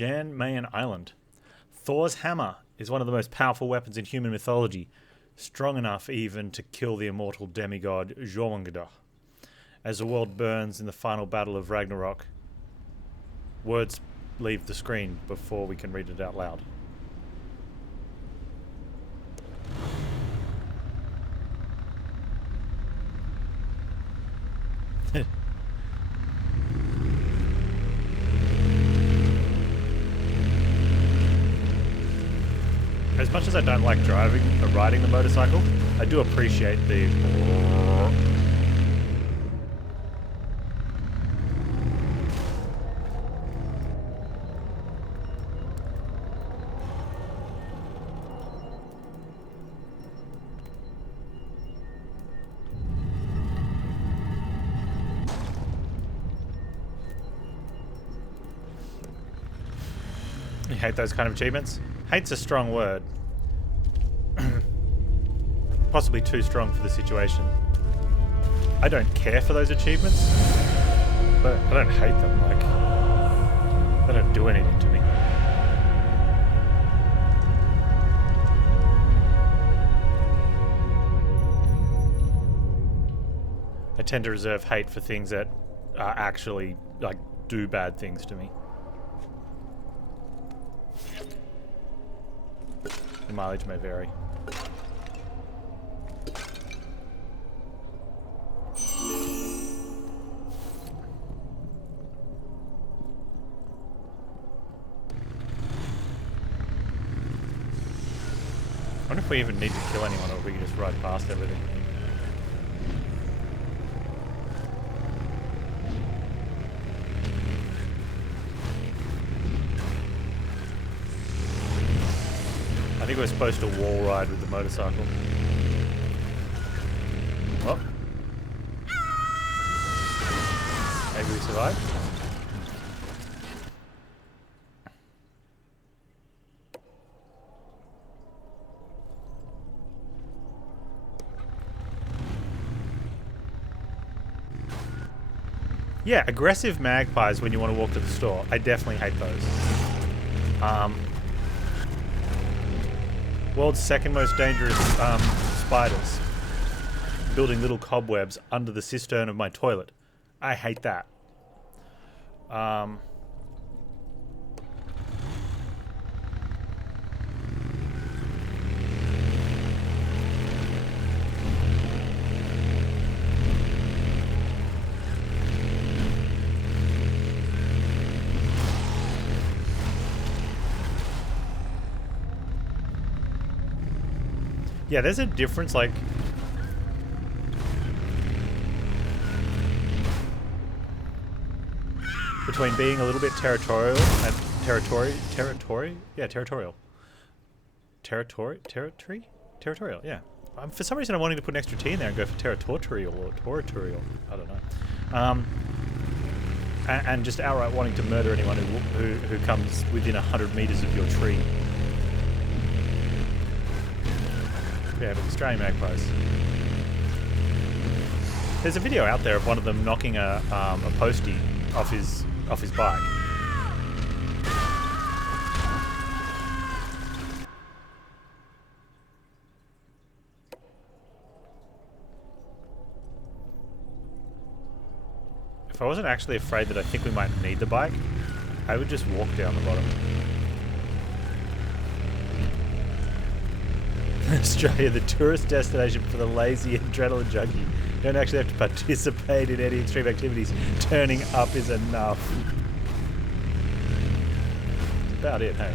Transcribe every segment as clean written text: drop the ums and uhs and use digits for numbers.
Mayen Island. Thor's hammer is one of the most powerful weapons in human mythology, strong enough even to kill the immortal demigod Jormungandr. As the world burns in the final battle of Ragnarok, words leave the screen before we can read it out loud. As much as I don't like driving or riding the motorcycle, I do appreciate the... You hate those kind of achievements? Hate's a strong word. Possibly too strong for the situation. I don't care for those achievements, but I don't hate them. Like, they don't do anything to me. I tend to reserve hate for things that are actually, like, do bad things to me. The mileage may vary. I wonder if we even need to kill anyone, or if we can just ride past everything. I think we're supposed to wall ride with the motorcycle. Well, maybe we survive. Yeah, aggressive magpies when you want to walk to the store. I definitely hate those. World's second most dangerous spiders. Building little cobwebs under the cistern of my toilet. I hate that. Yeah, there's a difference, like... between being a little bit territorial and... Territorial, yeah. For some reason I'm wanting to put an extra T in there and go for territorial or territorial. I don't know. And just outright wanting to murder anyone who comes within 100 meters of your tree. Yeah, but Australian magpies. There's a video out there of one of them knocking a postie off his bike. If I wasn't actually afraid that I think we might need the bike, I would just walk down the bottom. Australia, the tourist destination for the lazy adrenaline junkie. You don't actually have to participate in any extreme activities. Turning up is enough. That's about it, hey?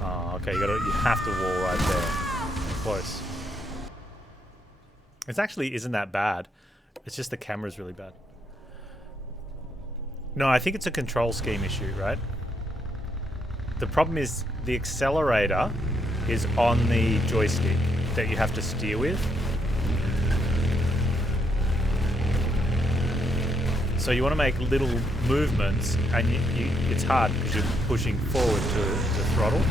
Oh, okay, you have to wall right there. Close. It actually isn't that bad. It's just the camera's really bad. No, I think it's a control scheme issue, right? The problem is the accelerator is on the joystick that you have to steer with. So you want to make little movements, and it's hard because you're pushing forward to throttle.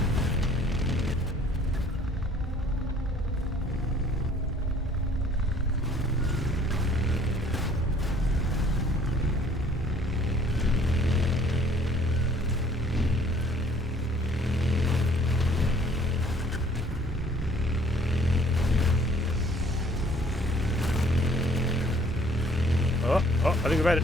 Oh, I think we made it.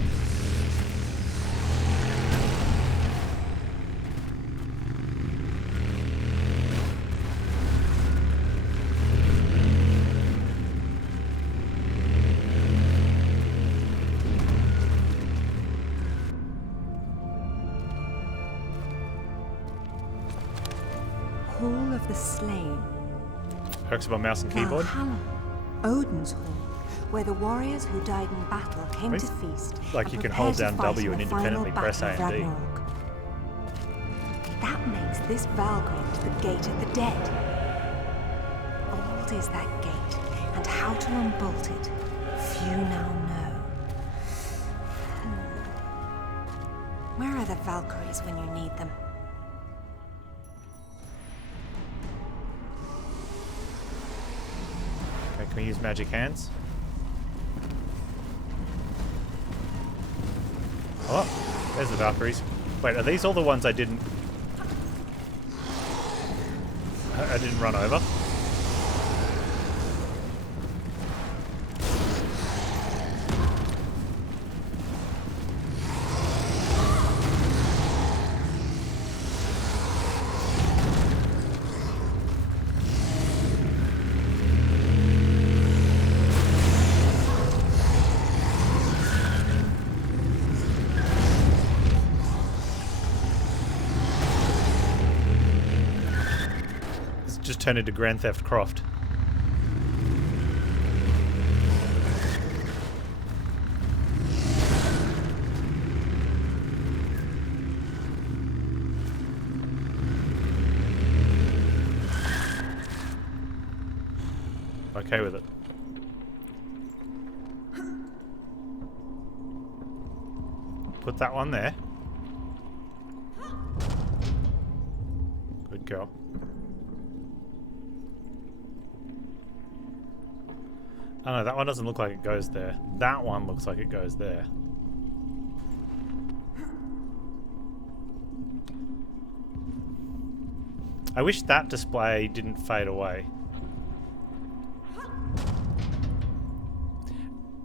Hall of the Slain. Hooks my mouse and keyboard. Valhalla, Odin's Hall, where the warriors who died in battle came Wait, to feast. like and you can prepare hold to down fight W in and the final independently press A battle of and D. Ragnarok. That makes this Valgrind the gate of the dead. Old is that gate, and how to unbolt it, few now know. Where are the Valkyries when you need them? Okay, can we use magic hands? Oh, there's the Valkyries. Wait, are these all the ones I didn't run over? Just turned into Grand Theft Croft. Okay with it. Put that one there. Good girl. Oh no, that one doesn't look like it goes there. That one looks like it goes there. I wish that display didn't fade away.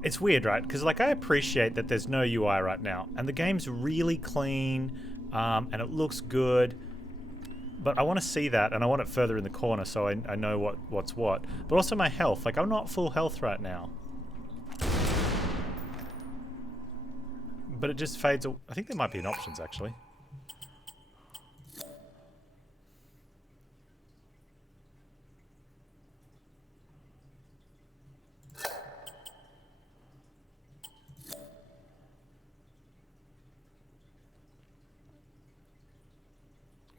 It's weird, right? Because like I appreciate that there's no UI right now, and the game's really clean, and it looks good. But I want to see that, and I want it further in the corner so I know what's what. But also my health. Like, I'm not full health right now. But it just fades. I think there might be an options, actually.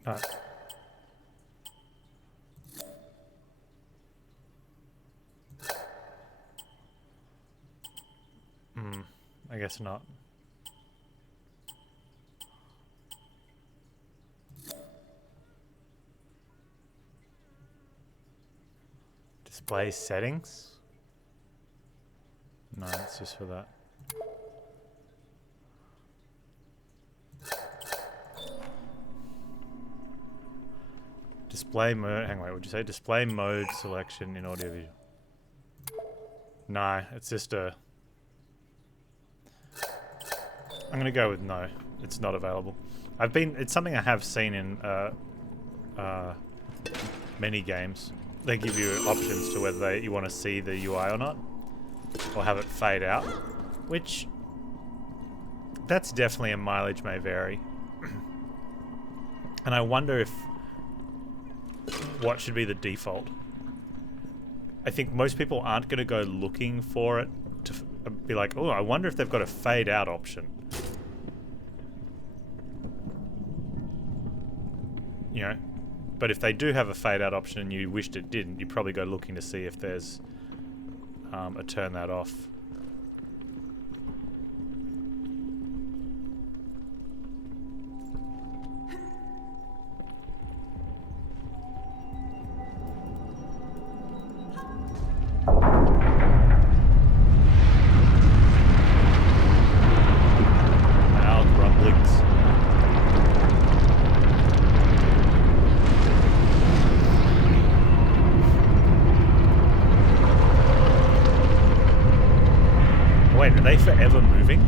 Alright. I guess not. Display settings? No, it's just for that. Display mode. Hang on, wait, would you say display mode selection in audio visual? No, it's just a. I'm gonna go with no. It's not available. It's something I have seen in many games. They give you options to whether you want to see the UI or not, or have it fade out, which that's definitely a mileage may vary. And I wonder if what should be the default. I think most people aren't going to go looking for it to be like, oh, I wonder if they've got a fade out option. You know, but if they do have a fade out option and you wished it didn't, you probably go looking to see if there's a turn that off. Wait, are they forever moving?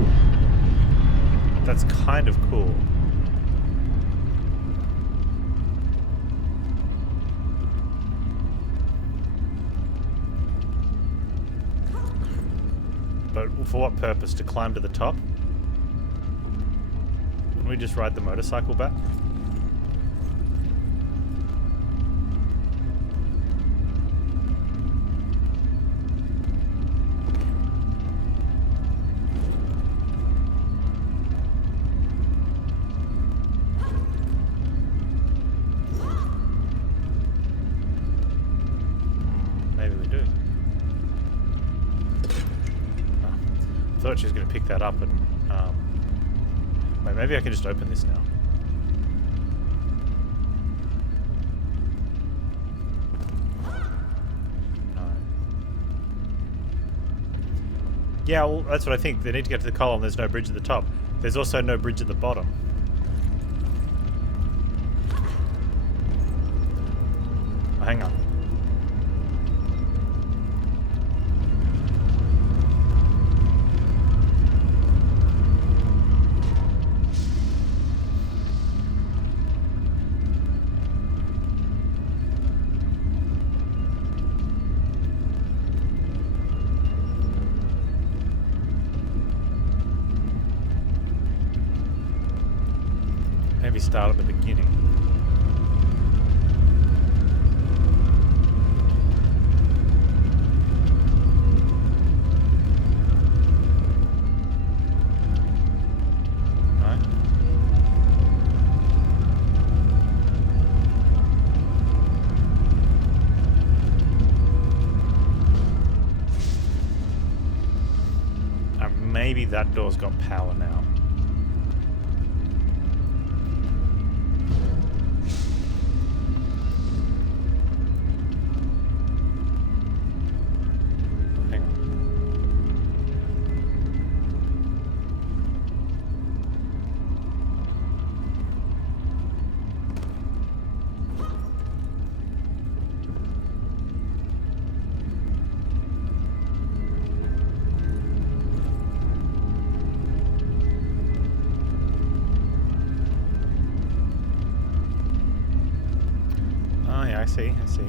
That's kind of cool. But for what purpose? To climb to the top? Can we just ride the motorcycle back? Maybe we do. I thought she was going to pick that up and... wait, maybe I can just open this now. No. Yeah, well, that's what I think. They need to get to the column. There's no bridge at the top. There's also no bridge at the bottom. Oh, hang on. Maybe start at the beginning. No? Maybe that door's got power now. I see, I see.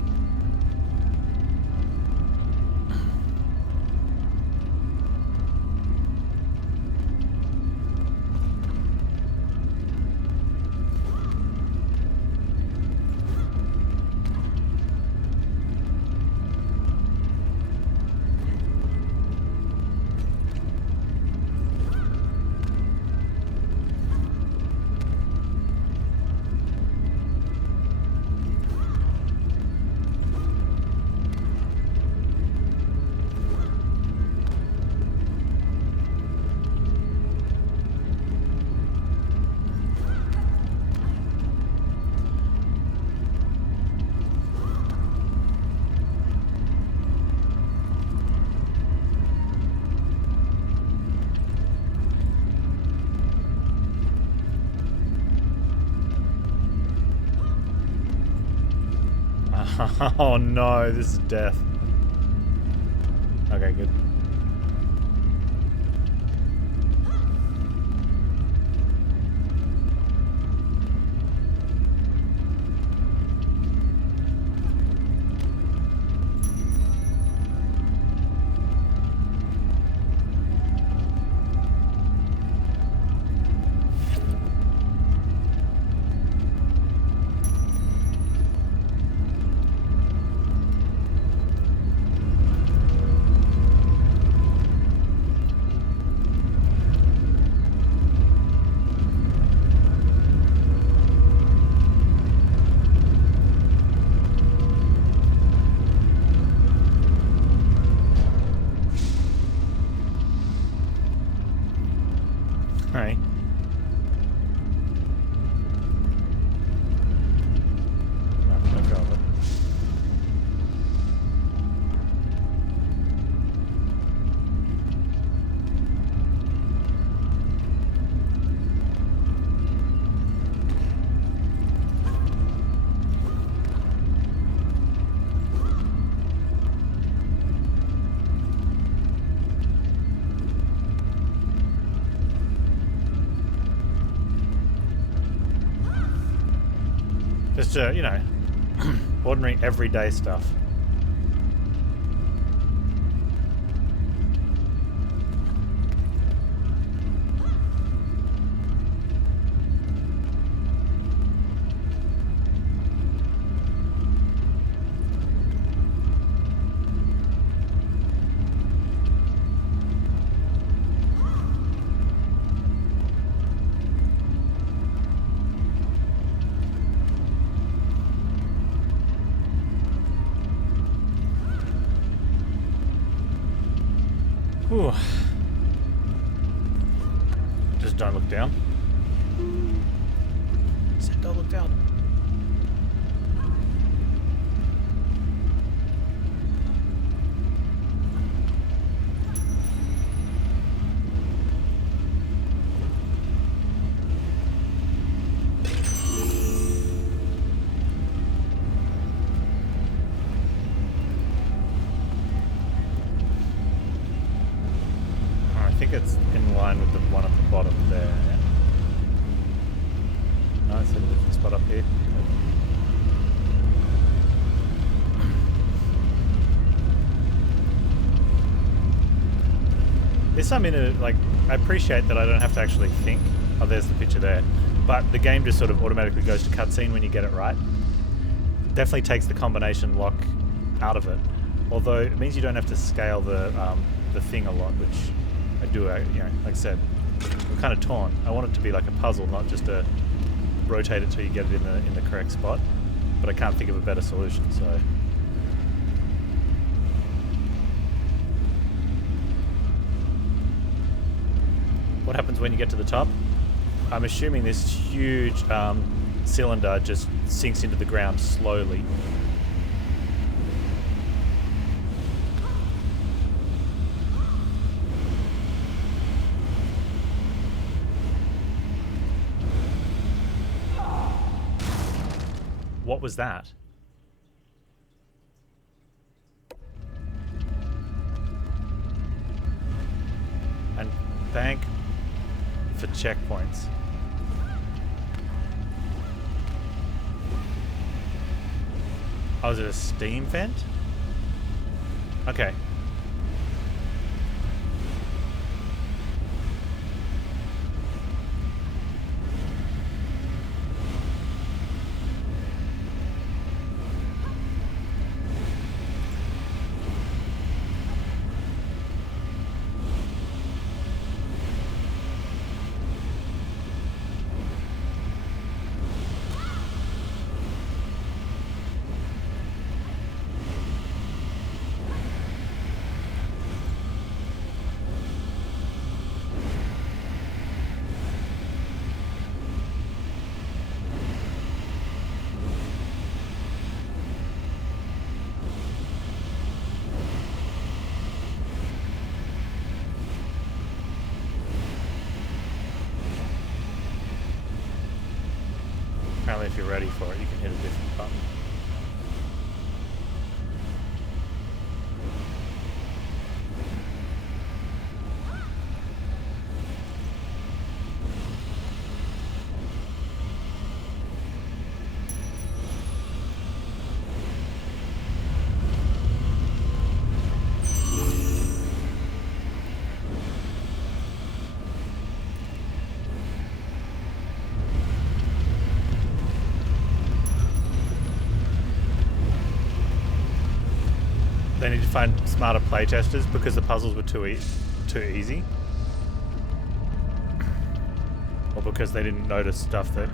Oh no, this is death. Okay, good. Just, you know, ordinary everyday stuff. Whew. Just don't look down. Said don't look down. I think it's in line with the one at the bottom there. Yeah? No, it's in a different spot up here. This I'm in a, like, I appreciate that I don't have to actually think. Oh, there's the picture there. But the game just sort of automatically goes to cutscene when you get it right. Definitely takes the combination lock out of it. Although it means you don't have to scale the thing a lot, which I do, you know, like I said, I'm kind of torn. I want it to be like a puzzle, not just to rotate it till you get it in the correct spot. But I can't think of a better solution, so. What happens when you get to the top? I'm assuming this huge cylinder just sinks into the ground slowly. What was that? And bank for checkpoints. Oh, is it a steam vent? Okay. Apparently if you're ready for it, you can hit a different button. They need to find smarter playtesters because the puzzles were too easy. Or because they didn't notice stuff that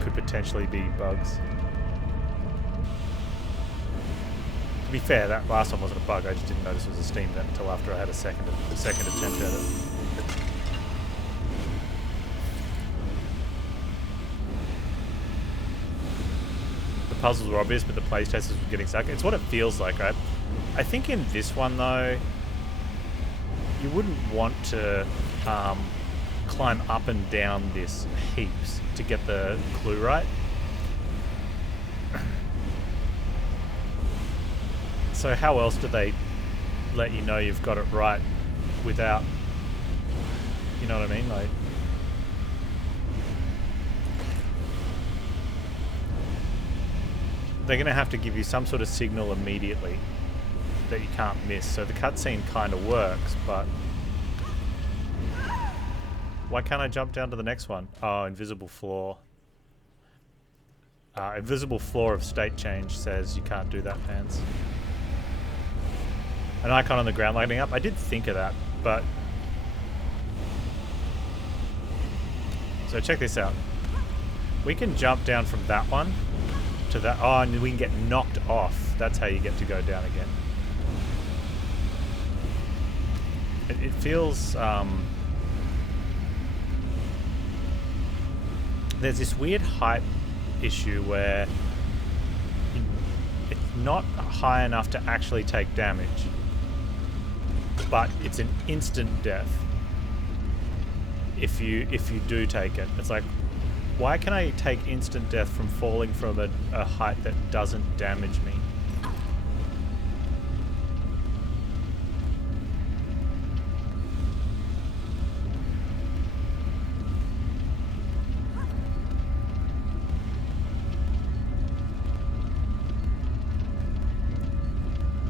could potentially be bugs. To be fair, that last one wasn't a bug, I just didn't notice it was a steam vent until after I had a second attempt at it. Puzzles were obvious, but the playtesters were getting stuck. It's what it feels like, right? I think in this one, though, you wouldn't want to climb up and down this heaps to get the clue right. So how else do they let you know you've got it right without, you know what I mean? Like, they're going to have to give you some sort of signal immediately that you can't miss. So the cutscene kind of works, but why can't I jump down to the next one? Oh, invisible floor. Invisible floor of state change says you can't do that, Panz. An icon on the ground lighting up. I did think of that, but... So check this out. We can jump down from that one to that. Oh, and we can get knocked off. That's how you get to go down again. It feels... there's this weird height issue where it's not high enough to actually take damage, but it's an instant death if you do take it. It's like, why can I take instant death from falling from a height that doesn't damage me?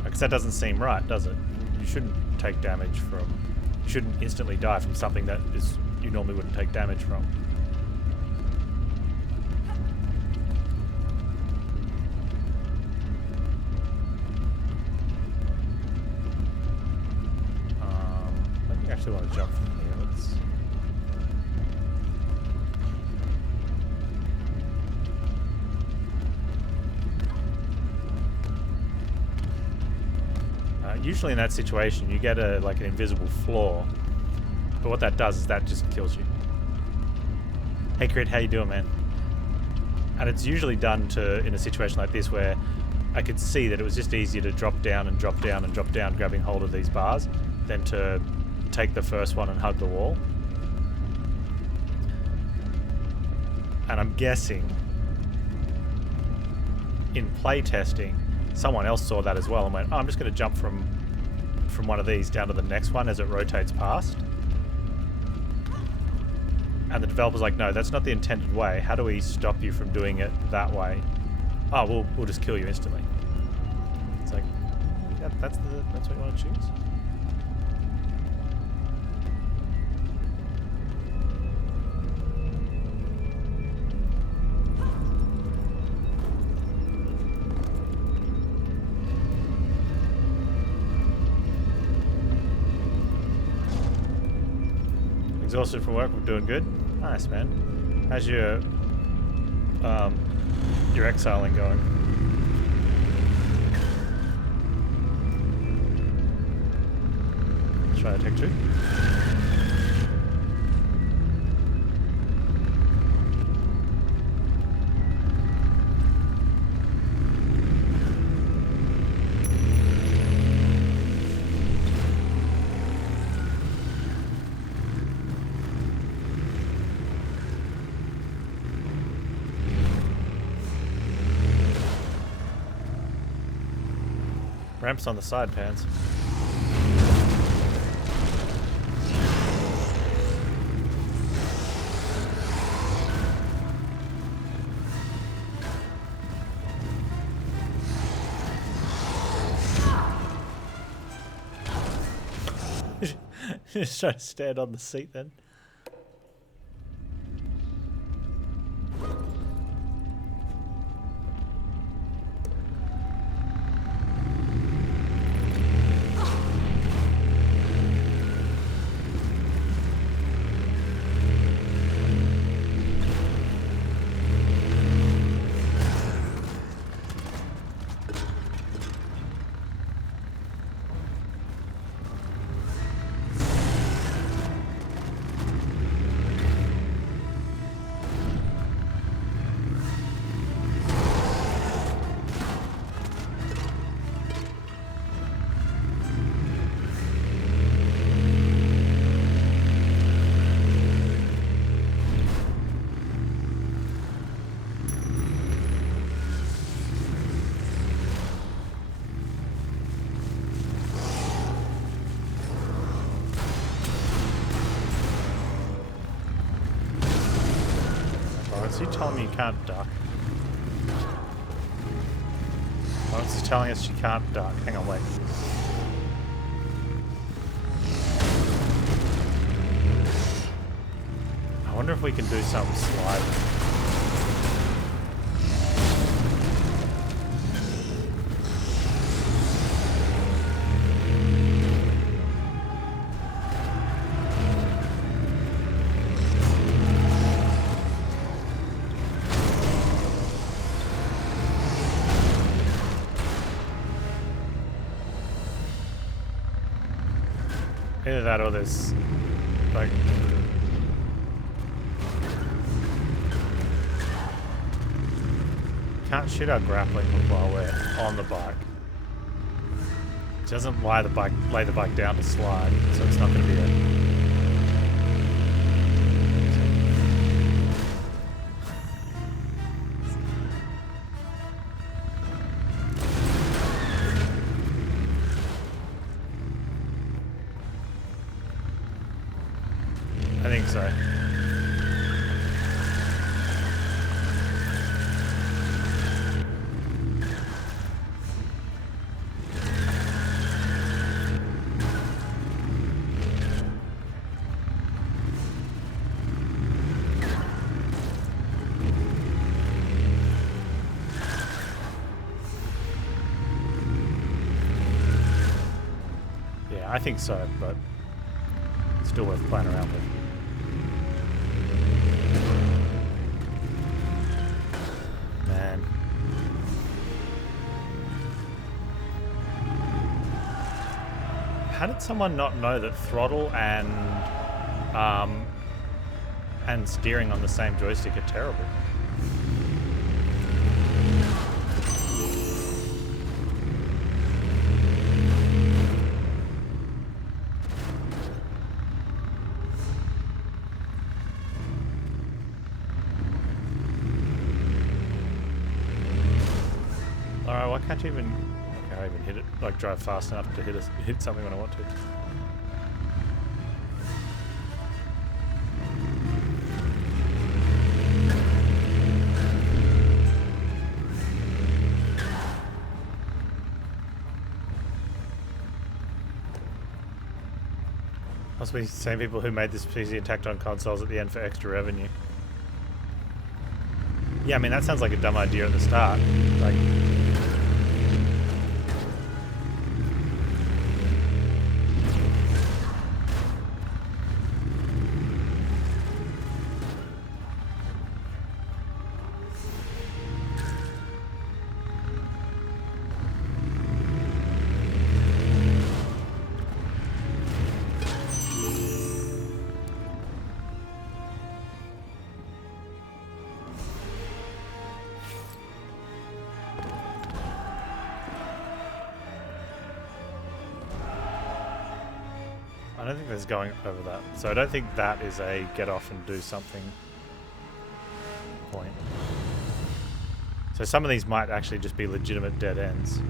Because that doesn't seem right, does it? You shouldn't take damage from... You shouldn't instantly die from something that is you normally wouldn't take damage from. I don't think I actually want to jump from here. Let's... usually in that situation you get like an invisible floor, but what that does is that just kills you. Hey Crit, how you doing, man? And it's usually done in a situation like this where I could see that it was just easier to drop down and drop down and drop down grabbing hold of these bars than to take the first one and hug the wall. And I'm guessing in playtesting someone else saw that as well and went, oh, I'm just going to jump from one of these down to the next one as it rotates past. And the developer's like, no, that's not the intended way. How do we stop you from doing it that way? Oh, we'll just kill you instantly. It's like, that's what you want to choose? Exhausted from work, we're doing good. Nice, man. How's your exiling going? Let's try to take two. Ramps on the side, Panz. Just try to stand on the seat then. So you telling me you can't duck? What's this telling us she can't duck? Hang on, wait. I wonder if we can do something sliding. Either that or there's like can't shoot our grappling hook while we're on the bike. It doesn't lay the bike down to slide, so it's not going to be a I think so. Yeah, I think so, but it's still worth playing around with. Man. How did someone not know that throttle and steering on the same joystick are terrible? Alright, why can't you even... I can't even hit it, like drive fast enough to hit something when I want to. Must be the same people who made this PC and tacked on consoles at the end for extra revenue. Yeah, I mean, that sounds like a dumb idea at the start. Like... I don't think there's going over that. So I don't think that is a get off and do something point. So some of these might actually just be legitimate dead ends.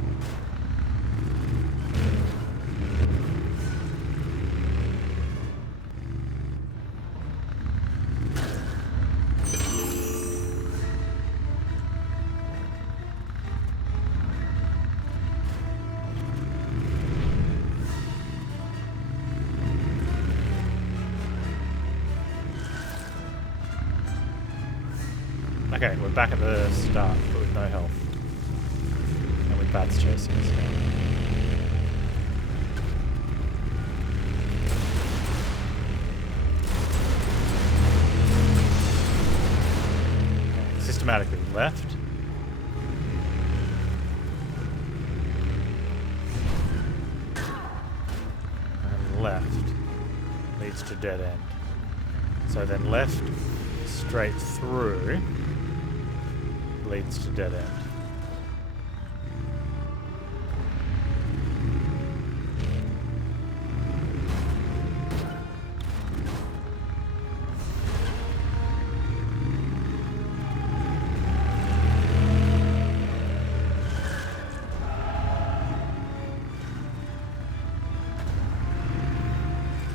Okay, we're back at the start, but with no health. And with bats chasing us now. Okay, systematically left. And left leads to dead end. So then left straight through leads to dead end.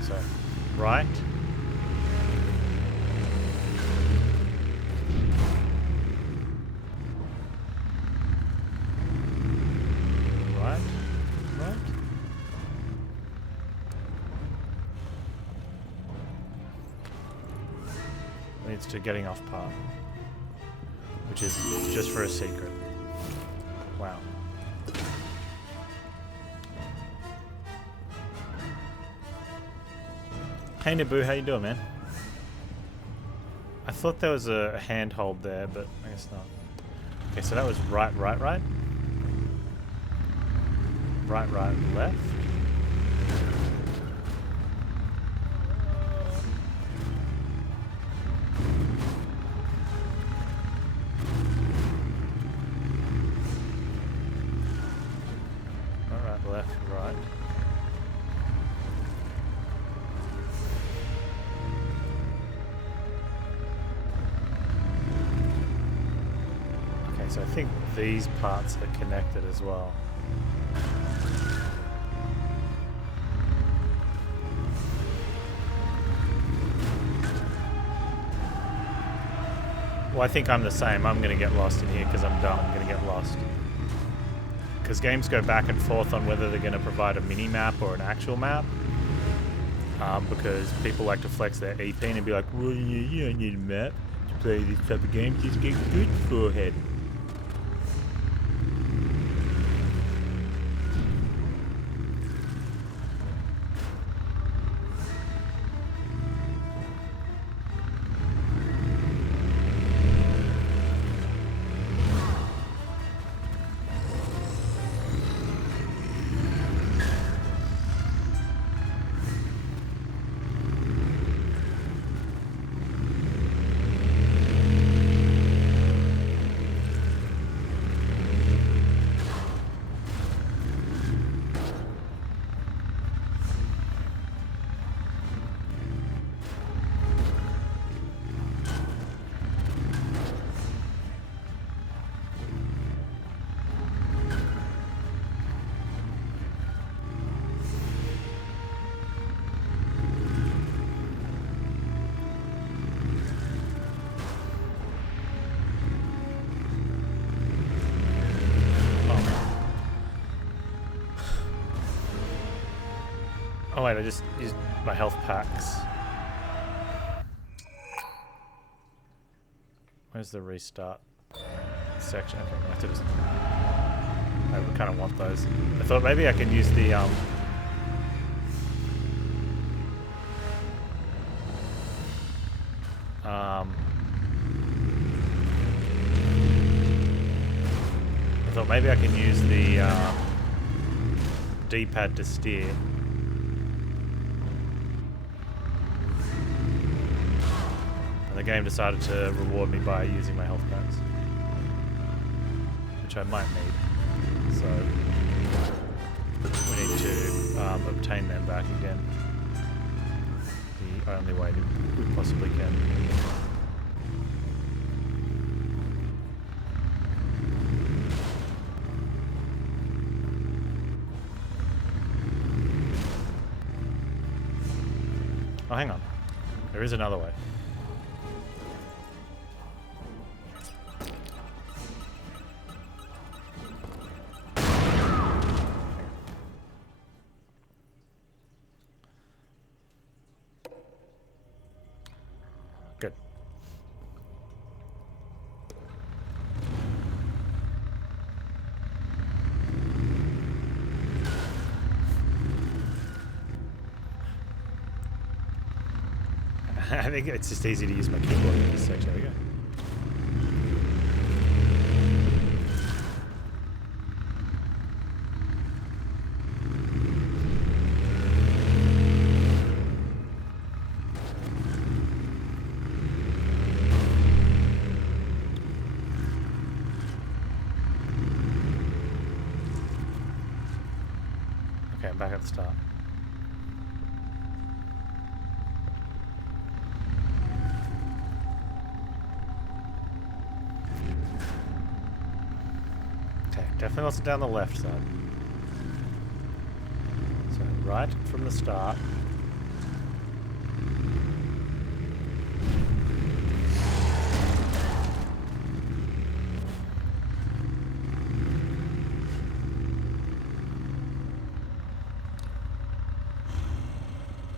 So, right. points to getting off part, which is just for a secret. Wow. Hey Naboo, how you doing, man? I thought there was a handhold there, but I guess not. Okay, so that was right. Right, left. Right, left, right. Okay, so I think these parts are connected as well. Well, I think I'm the same. I'm going to get lost in here because I'm dumb. I'm going to get lost. Because games go back and forth on whether they're going to provide a mini-map or an actual map. Because people like to flex their EP and be like, well, you don't need a map to play this type of game. Just get good forehead. Oh wait, I just used my health packs. Where's the restart section? Okay, I have to just... I kind of want those. I thought maybe I can use the I thought maybe I can use the D-pad to steer. The game decided to reward me by using my health packs, which I might need. So we need to obtain them back again. The only way we possibly can. Oh, hang on. There is another way. Good. I think it's just easy to use my keyboard in this section. There we go. Okay, I'm back at the start. Definitely wasn't down the left side. So right from the start.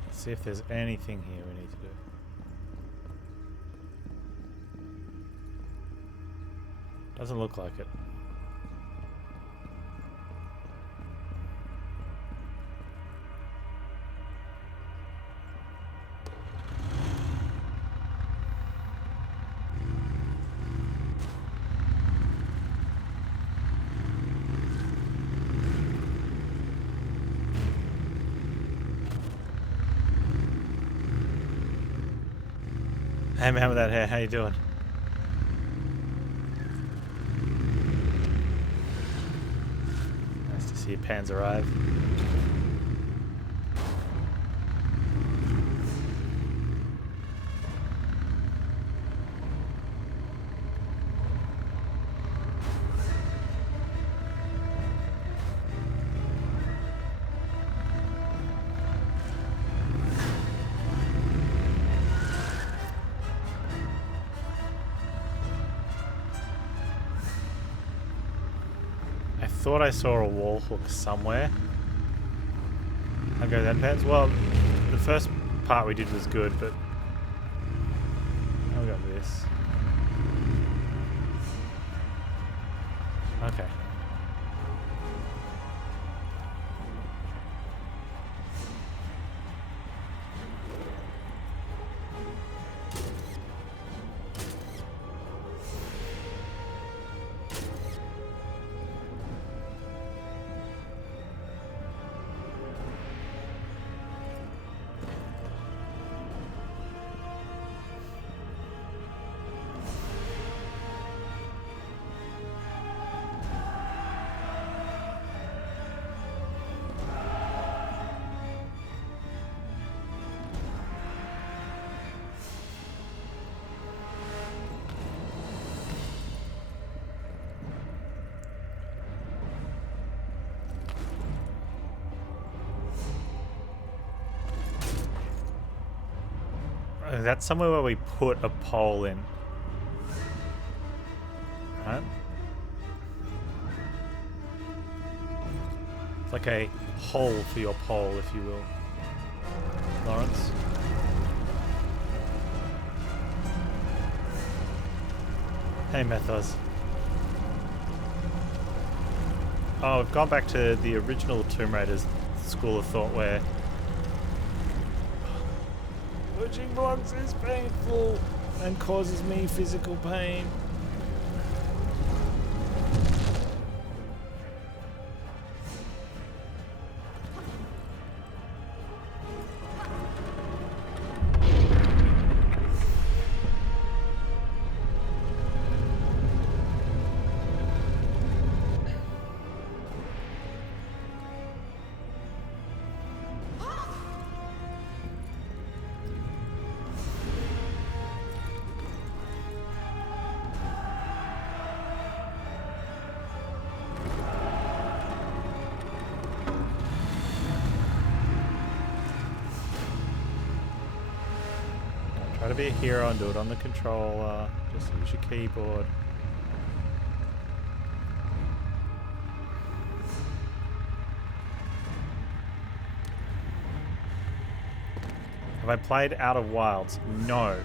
Let's see if there's anything here we need to do. Doesn't look like it. Hey man with that hair, how you doing? Nice to see Panz arrive. I thought I saw a wall hook somewhere. I'll go then, Panz. Well, the first part we did was good, but I'll go with this. Okay. That's somewhere where we put a pole in. Right? It's like a hole for your pole, if you will. Lawrence? Hey, Methos. Oh, we've gone back to the original Tomb Raider's school of thought where pushing blocks is painful and causes me physical pain. Try to be a hero and do it on the controller. Just use your keyboard. Have I played Out of Wilds? No.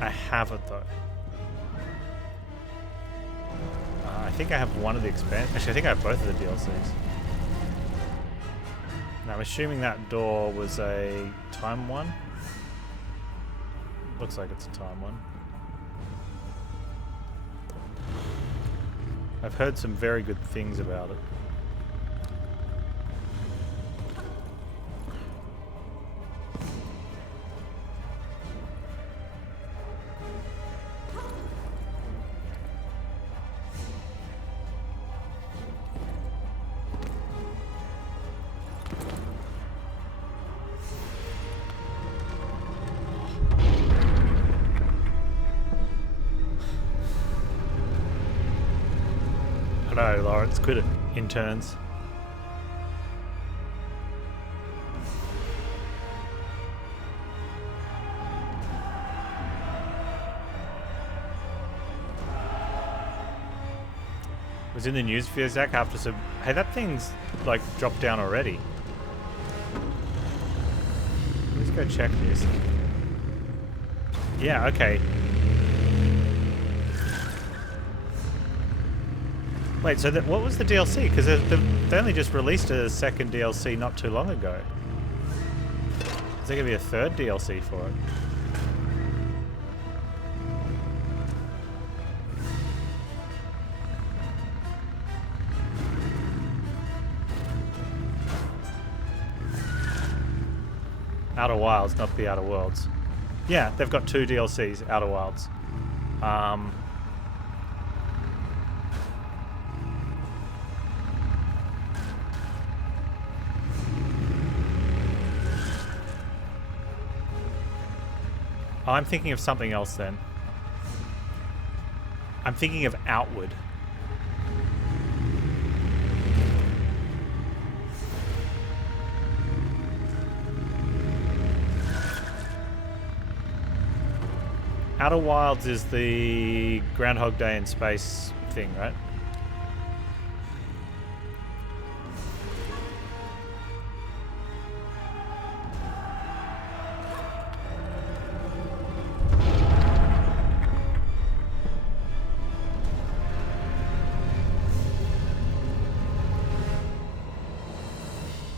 I haven't though. I think I have one of the expansions. Actually, I think I have both of the DLCs. Now, I'm assuming that door was a time one. Looks like it's a time one. I've heard some very good things about it. No, Lawrence, quit it. Interns. Was in the news for you, Zach, after some... Hey, that thing's, like, dropped down already. Let's go check this. Yeah, okay. Wait, so what was the DLC? Because they only just released a second DLC not too long ago. Is there going to be a third DLC for it? Outer Wilds, not the Outer Worlds. Yeah, they've got 2 DLCs, Outer Wilds. I'm thinking of something else then. I'm thinking of Outward. Outer Wilds is the Groundhog Day in space thing, right?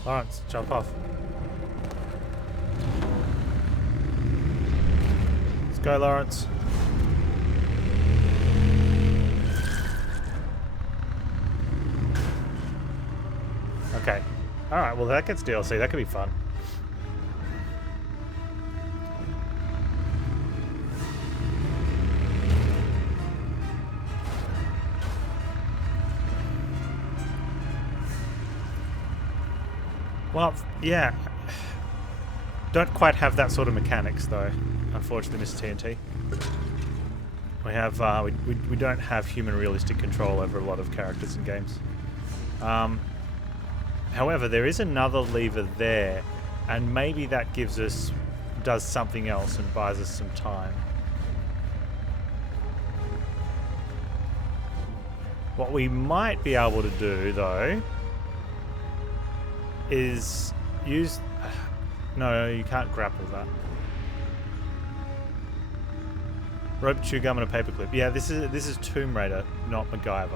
Lawrence, jump off. Let's go, Lawrence. Okay. Alright, well that gets DLC. That could be fun. Well, yeah. Don't quite have that sort of mechanics, though. Unfortunately, Mr. TNT. We have we don't have human realistic control over a lot of characters in games. However, there is another lever there, and maybe that does something else and buys us some time. What we might be able to do, though, is use... No, you can't grapple that. Rope, chew gum, and a paperclip. Yeah, this is Tomb Raider, not MacGyver.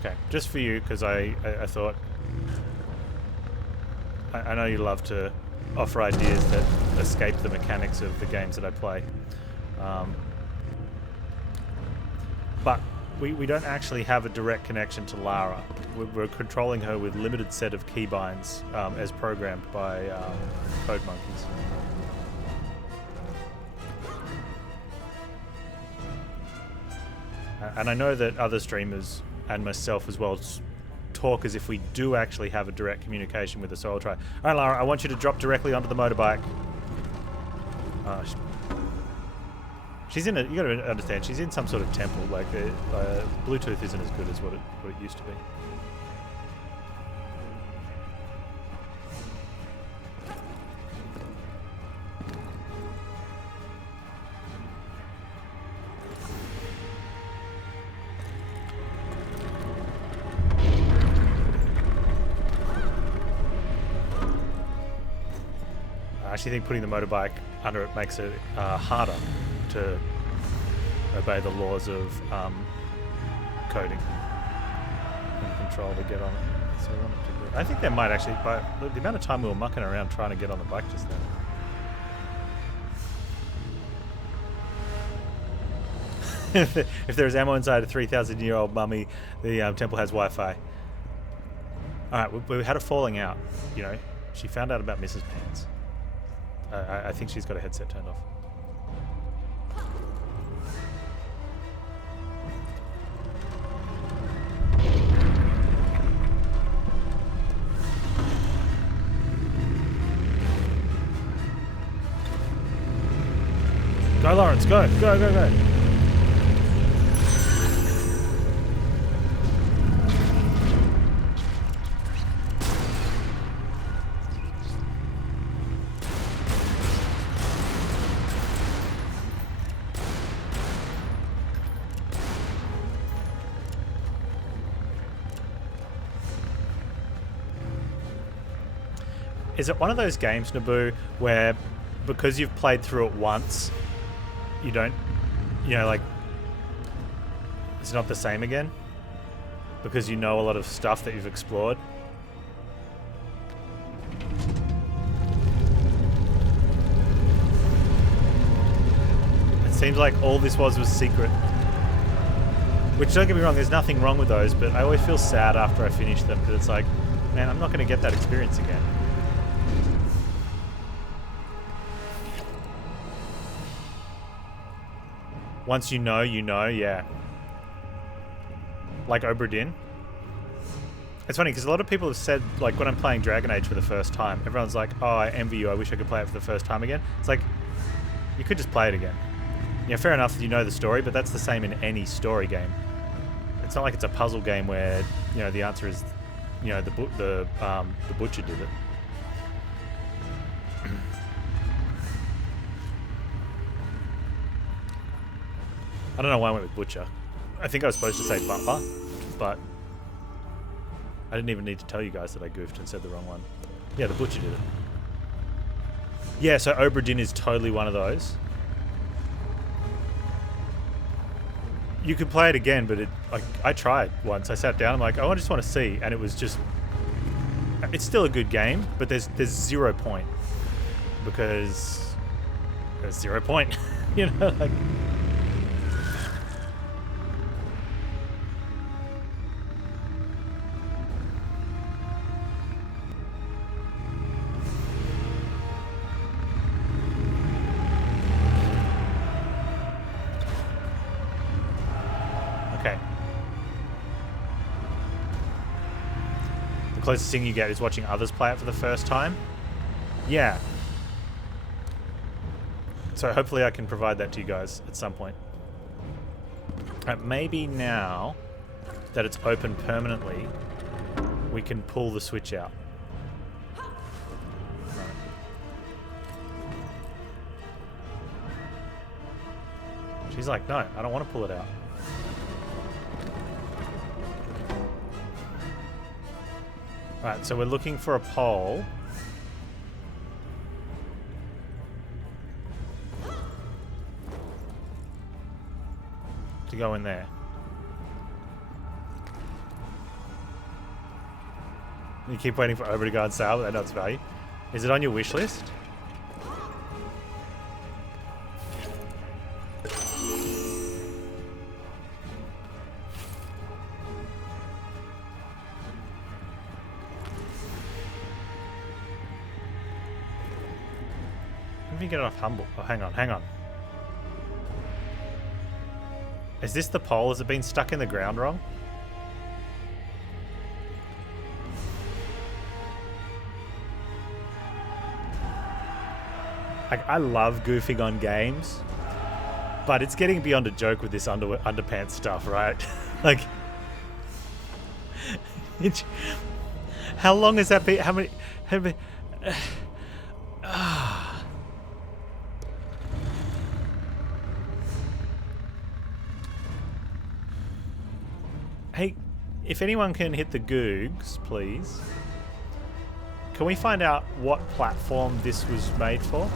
Okay, just for you, because I thought... I know you love to offer ideas that escape the mechanics of the games that I play. But we don't actually have a direct connection to Lara. We're controlling her with limited set of keybinds as programmed by Code Monkeys. And I know that other streamers and myself as well talk as if we do actually have a direct communication with her, so I'll try. Alright, Lara, I want you to drop directly onto the motorbike. She's in you gotta understand, she's in some sort of temple, like Bluetooth isn't as good as what it used to be. I actually think putting the motorbike under it makes it harder to obey the laws of coding and control to get on it. So I think there might actually, by the amount of time we were mucking around trying to get on the bike just then. If there's ammo inside a 3,000-year-old mummy, the temple has Wi-Fi. Alright, we had a falling out, you know. She found out about Mrs. Panz. I think she's got a headset turned off. Go, Lawrence, go, go, go, go. Is it one of those games, Naboo, where because you've played through it once, you don't, you know, like, it's not the same again? Because you know a lot of stuff that you've explored? It seems like all this was secret. Which, don't get me wrong, there's nothing wrong with those, but I always feel sad after I finish them, because it's like, man, I'm not going to get that experience again. Once you know, yeah. Like Obra Dinn. It's funny, because a lot of people have said, like, when I'm playing Dragon Age for the first time, everyone's like, oh, I envy you, I wish I could play it for the first time again. It's like, you could just play it again. Yeah, fair enough that you know the story, but that's the same in any story game. It's not like it's a puzzle game where, you know, the answer is, you know, the butcher did it. I don't know why I went with butcher. I think I was supposed to say butler, but I didn't even need to tell you guys that I goofed and said the wrong one. Yeah, the butcher did it. Yeah, so Obra Dinn is totally one of those. You could play it again, but like, I tried once. I sat down, I'm like, oh, I just want to see, and it was just... It's still a good game, but there's 0 point. Because there's 0 point. You know, like... Okay. The closest thing you get is watching others play it for the first time. Yeah. So hopefully I can provide that to you guys at some point. Maybe now that it's open permanently, we can pull the switch out. Right. She's like, no, I don't want to pull it out. Alright, so we're looking for a pole. To go in there. You keep waiting for Obra to go on sale, but that knows value. Is it on your wish list? Let me get it off humble. Oh, hang on. Is this the pole? Has it been stuck in the ground wrong? Like, I love goofing on games, but it's getting beyond a joke with this underpants stuff, right? Like, how long has that been? How many? Hey, if anyone can hit the Googs, please. Can we find out what platform this was made for?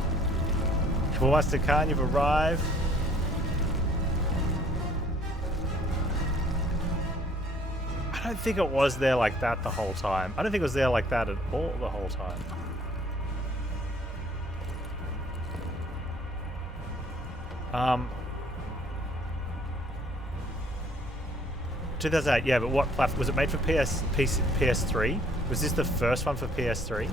Master Khan, you've arrived. I don't think it was there like that the whole time. I don't think it was there like that at all the whole time. Um... 2008, yeah, but what platform? Was it made for PS3? Was this the first one for PS3?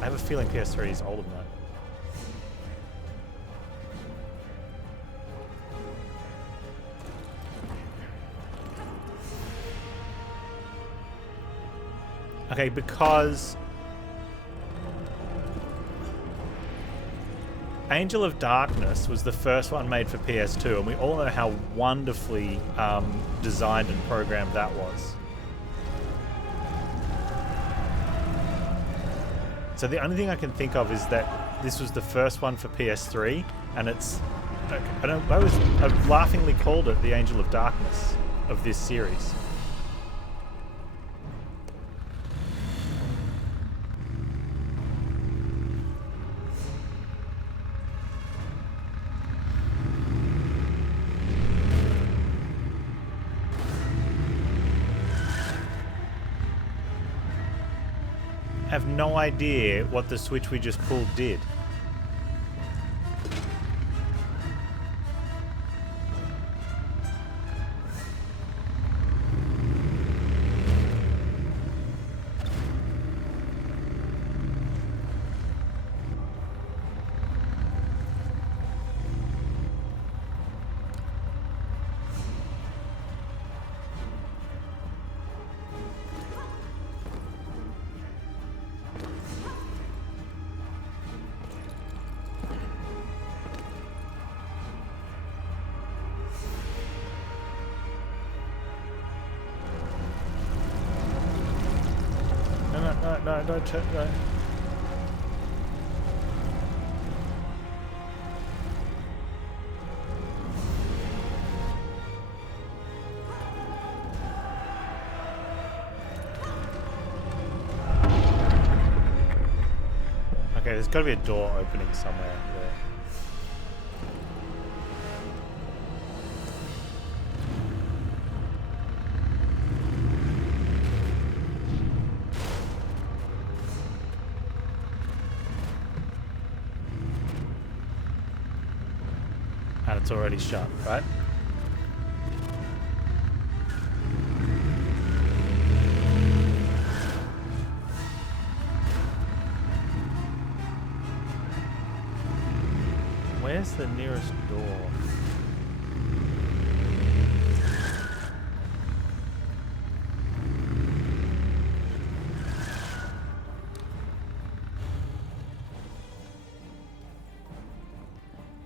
I have a feeling PS3 is older than that. Okay, because Angel of Darkness was the first one made for PS2, and we all know how wonderfully designed and programmed that was. So the only thing I can think of is that this was the first one for PS3, and it's... I've laughingly called it the Angel of Darkness of this series. have no idea what the switch we just pulled did. No, don't turn, no. Okay, there's got to be a door opening somewhere there. And it's already shut, right? Where's the nearest door?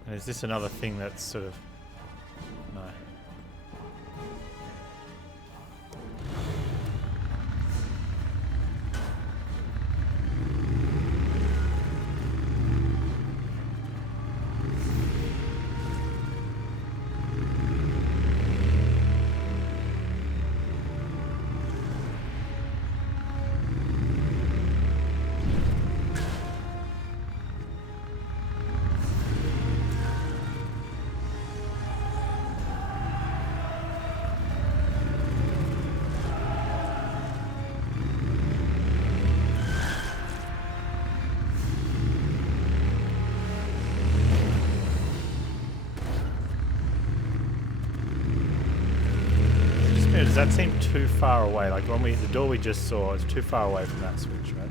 And is this another thing that's sort of... No. Does that seem too far away? Like when the door we just saw is too far away from that switch, right?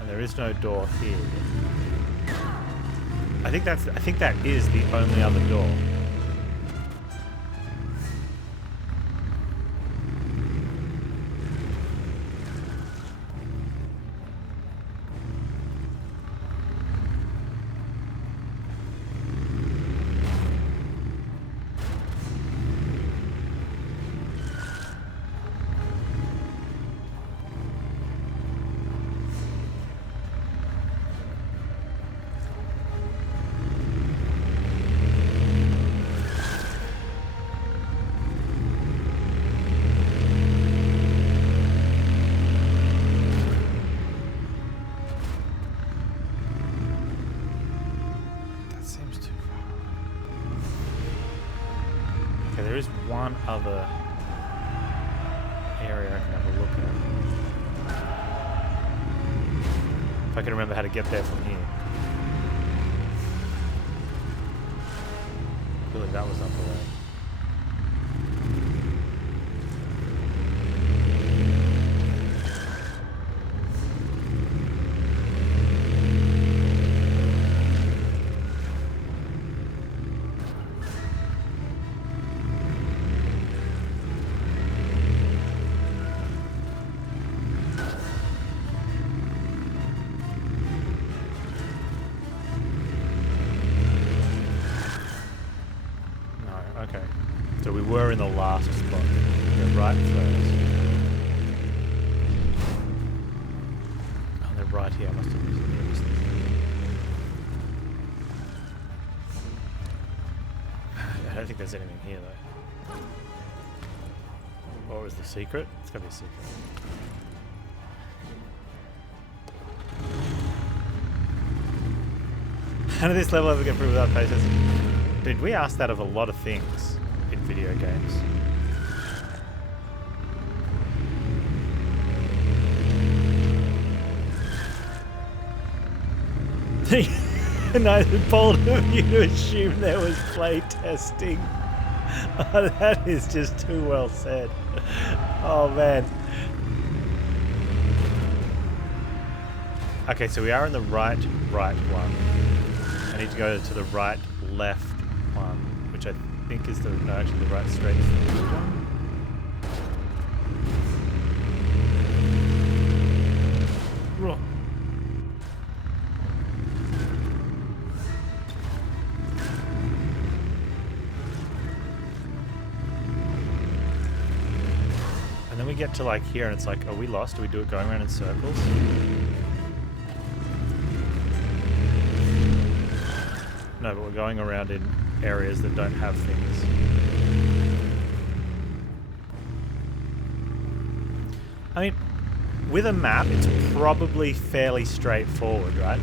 And there is no door here. I think that is the only other door. There is one other area I can have a look at. If I can remember how to get there from here. I feel like that was up the way. Okay, so we were in the last spot. They're right first. Oh, they're right here. I must have missed this. I don't think there's anything here though. What was the secret? It's gotta be a secret. How did this level ever get through without faces? Dude, we ask that of a lot of things in video games. And I bold of you to assume there was play testing. Oh, that is just too well said. Oh man. Okay, so we are in the right one. I need to go to the left one, which I think is actually the right straight through one. And then we get to like here and it's like, are we lost? Do we do it going around in circles? No, but we're going around in areas that don't have things. I mean, with a map, it's probably fairly straightforward, right?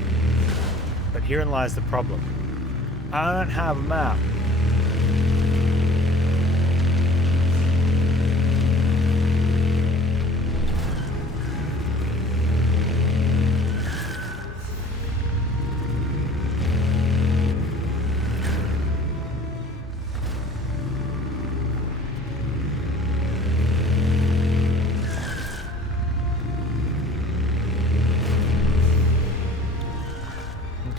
But herein lies the problem. I don't have a map.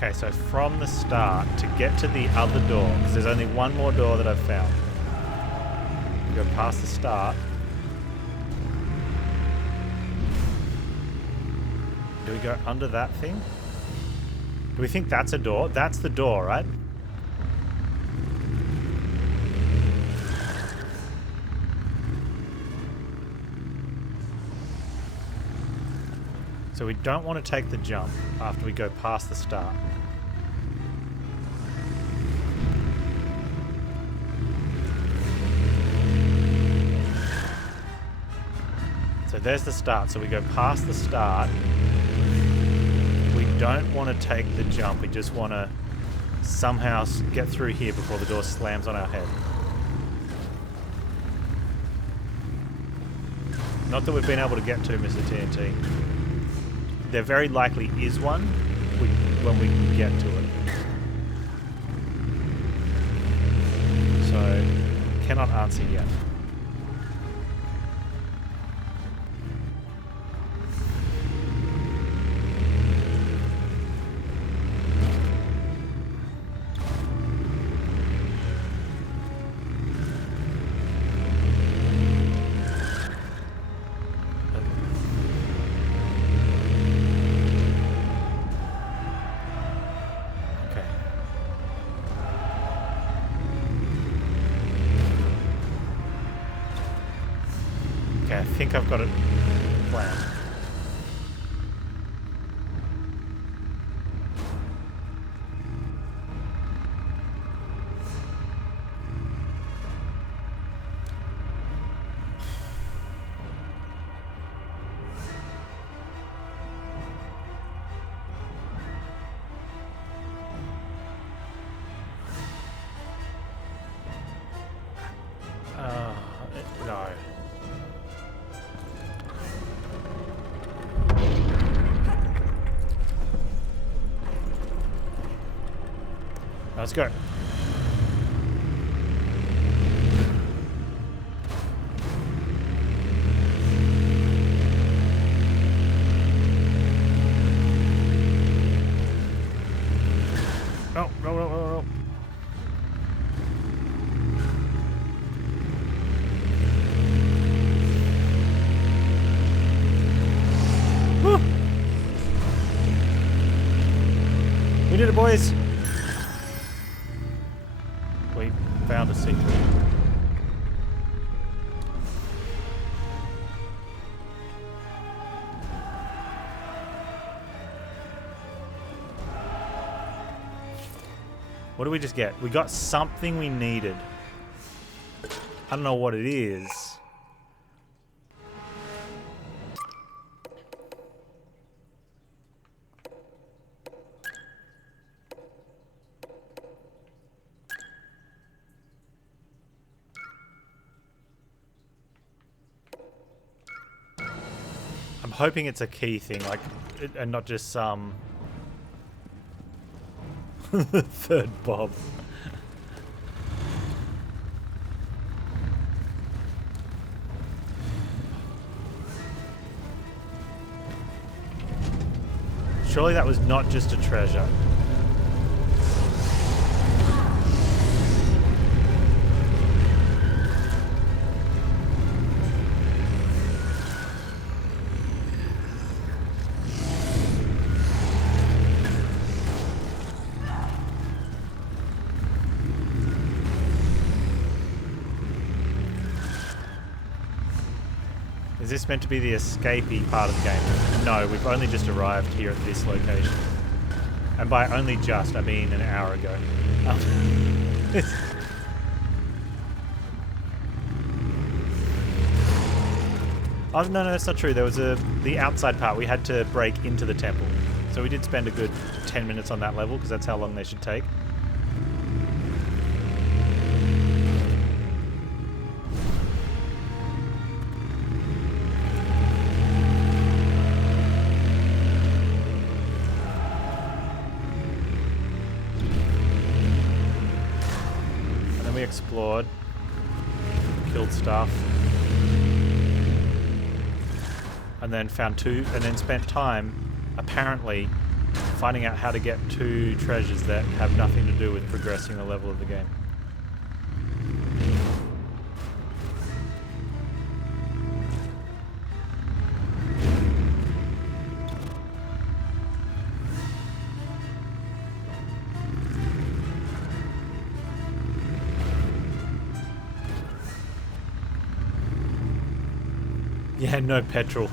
Okay, so from the start, to get to the other door, because there's only one more door that I've found. We go past the start. Do we go under that thing? Do we think that's a door? That's the door, right? So we don't want to take the jump after we go past the start. So there's the start. So we go past the start. We don't want to take the jump. We just want to somehow get through here before the door slams on our head. Not that we've been able to get to, Mr. TNT. There very likely is one when we can get to it. So, cannot answer yet. I think I've got it planned. No. Let's go. Oh, no. Woo. We did it, boys. We found a secret. What did we just get? We got something we needed. I don't know what it is. hoping it's a key thing, like, and not just some third Bob. Surely that was not just a treasure. Is this meant to be the escapey part of the game? No, we've only just arrived here at this location. And by only just, I mean an hour ago. Oh, no, that's not true. There was the outside part. We had to break into the temple. So we did spend a good 10 minutes on that level, because that's how long they should take. Explored, killed stuff, and then found two, and then spent time apparently finding out how to get two treasures that have nothing to do with progressing the level of the game. Yeah, no petrol.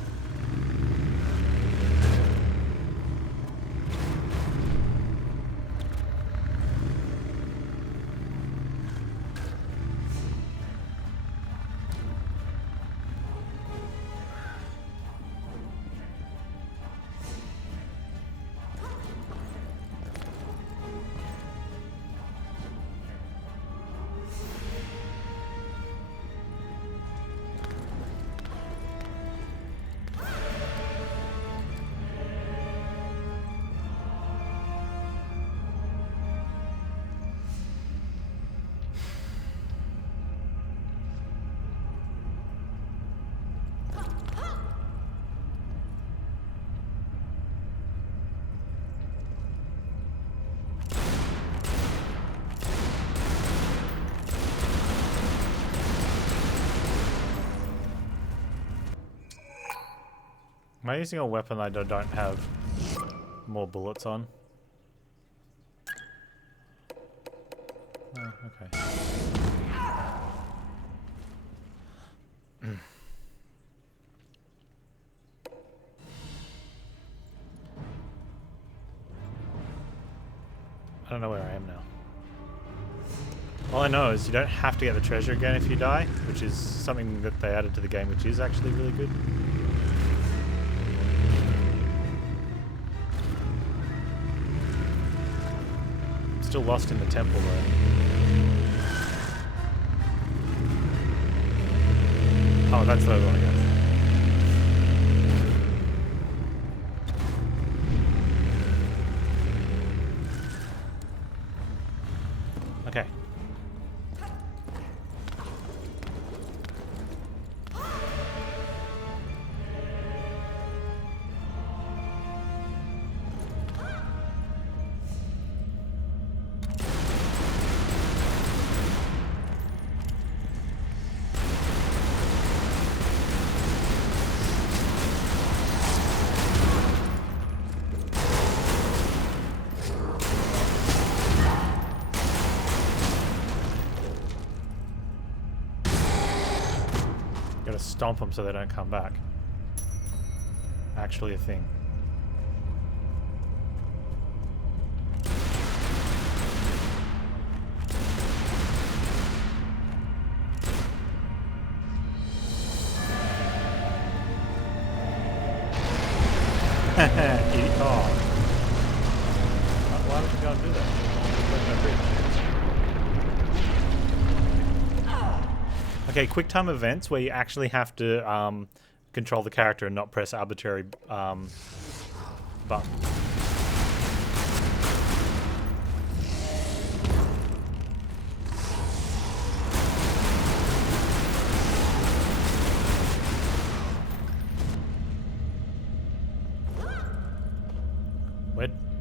Am I using a weapon I don't have more bullets on? Oh, okay. I don't know where I am now. All I know is you don't have to get the treasure again if you die, which is something that they added to the game, which is actually really good. Still lost in the temple though. Oh, that's where I want to go. Okay. Stomp them so they don't come back. Actually a thing. Oh. Why would you go and do that? Okay, quick time events where you actually have to, control the character and not press arbitrary button.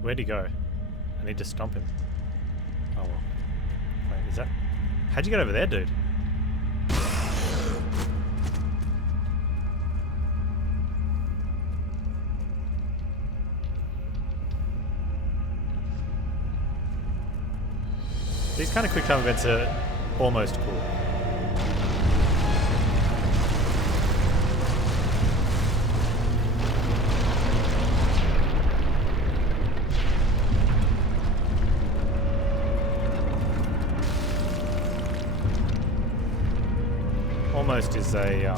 Where'd he go? I need to stomp him. Oh well. Wait, is that... How'd you get over there, dude? These kind of quick time events are almost cool. Almost is a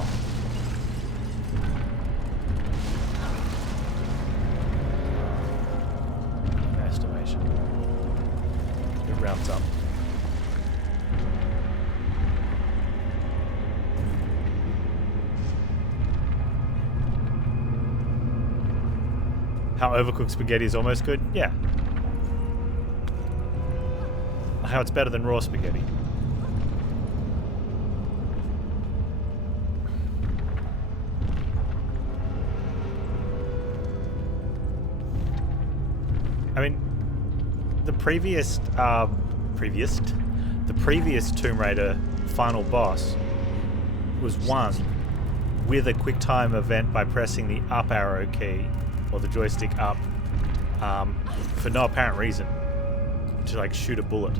estimation. It rounds up. How overcooked spaghetti is almost good? Yeah. How it's better than raw spaghetti. I mean, the previous Tomb Raider final boss was won with a quick time event by pressing the up arrow key or the joystick up for no apparent reason to like shoot a bullet.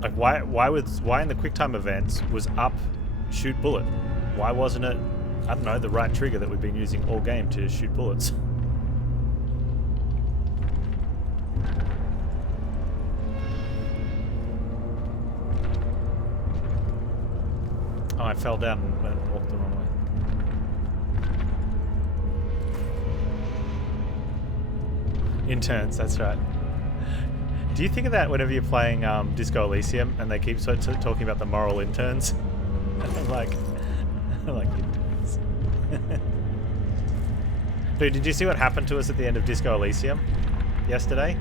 Like why in the quick time events was up shoot bullet? Why wasn't it, I don't know, the right trigger that we've been using all game to shoot bullets? Oh, I fell down and walked the wrong way. Interns, that's right. Do you think of that whenever you're playing Disco Elysium and they keep talking about the moral interns? I'm like interns. Dude, did you see what happened to us at the end of Disco Elysium yesterday?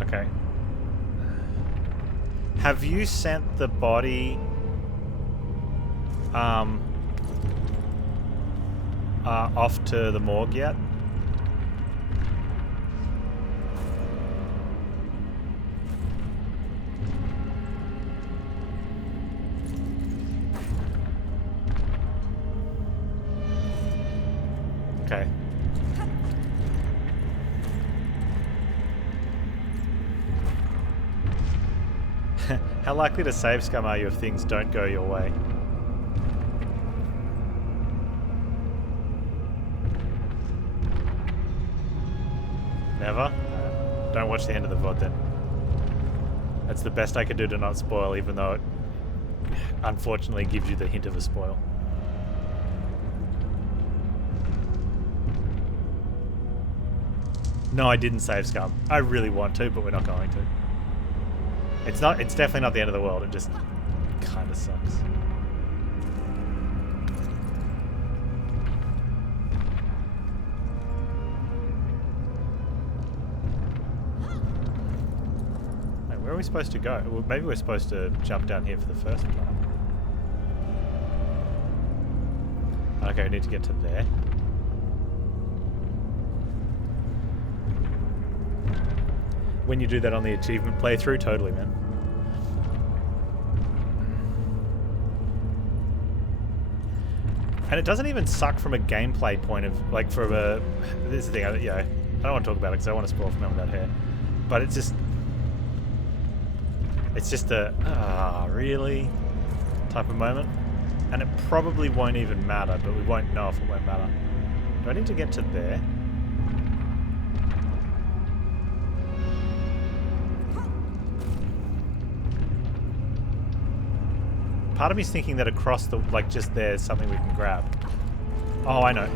Okay. Have you sent the body off to the morgue yet? Okay. How likely to save scum are you if things don't go your way? Never? Don't watch the end of the VOD then. That's the best I could do to not spoil, even though it unfortunately gives you the hint of a spoil. No, I didn't save scum. I really want to, but we're not going to. It's definitely not the end of the world, it just kind of sucks. Wait, where are we supposed to go? Well, maybe we're supposed to jump down here for the first time. Okay, we need to get to there. When you do that on the achievement playthrough, totally, man. And it doesn't even suck from a gameplay point of, like, from a... This is the thing, I don't want to talk about it because I want to spoil for Mum Without Hair. But it's just... It's just a, really? Type of moment. And it probably won't even matter, but we won't know if it won't matter. Do I need to get to there? Part of me's thinking that across the, like, just there's something we can grab. Oh, I know.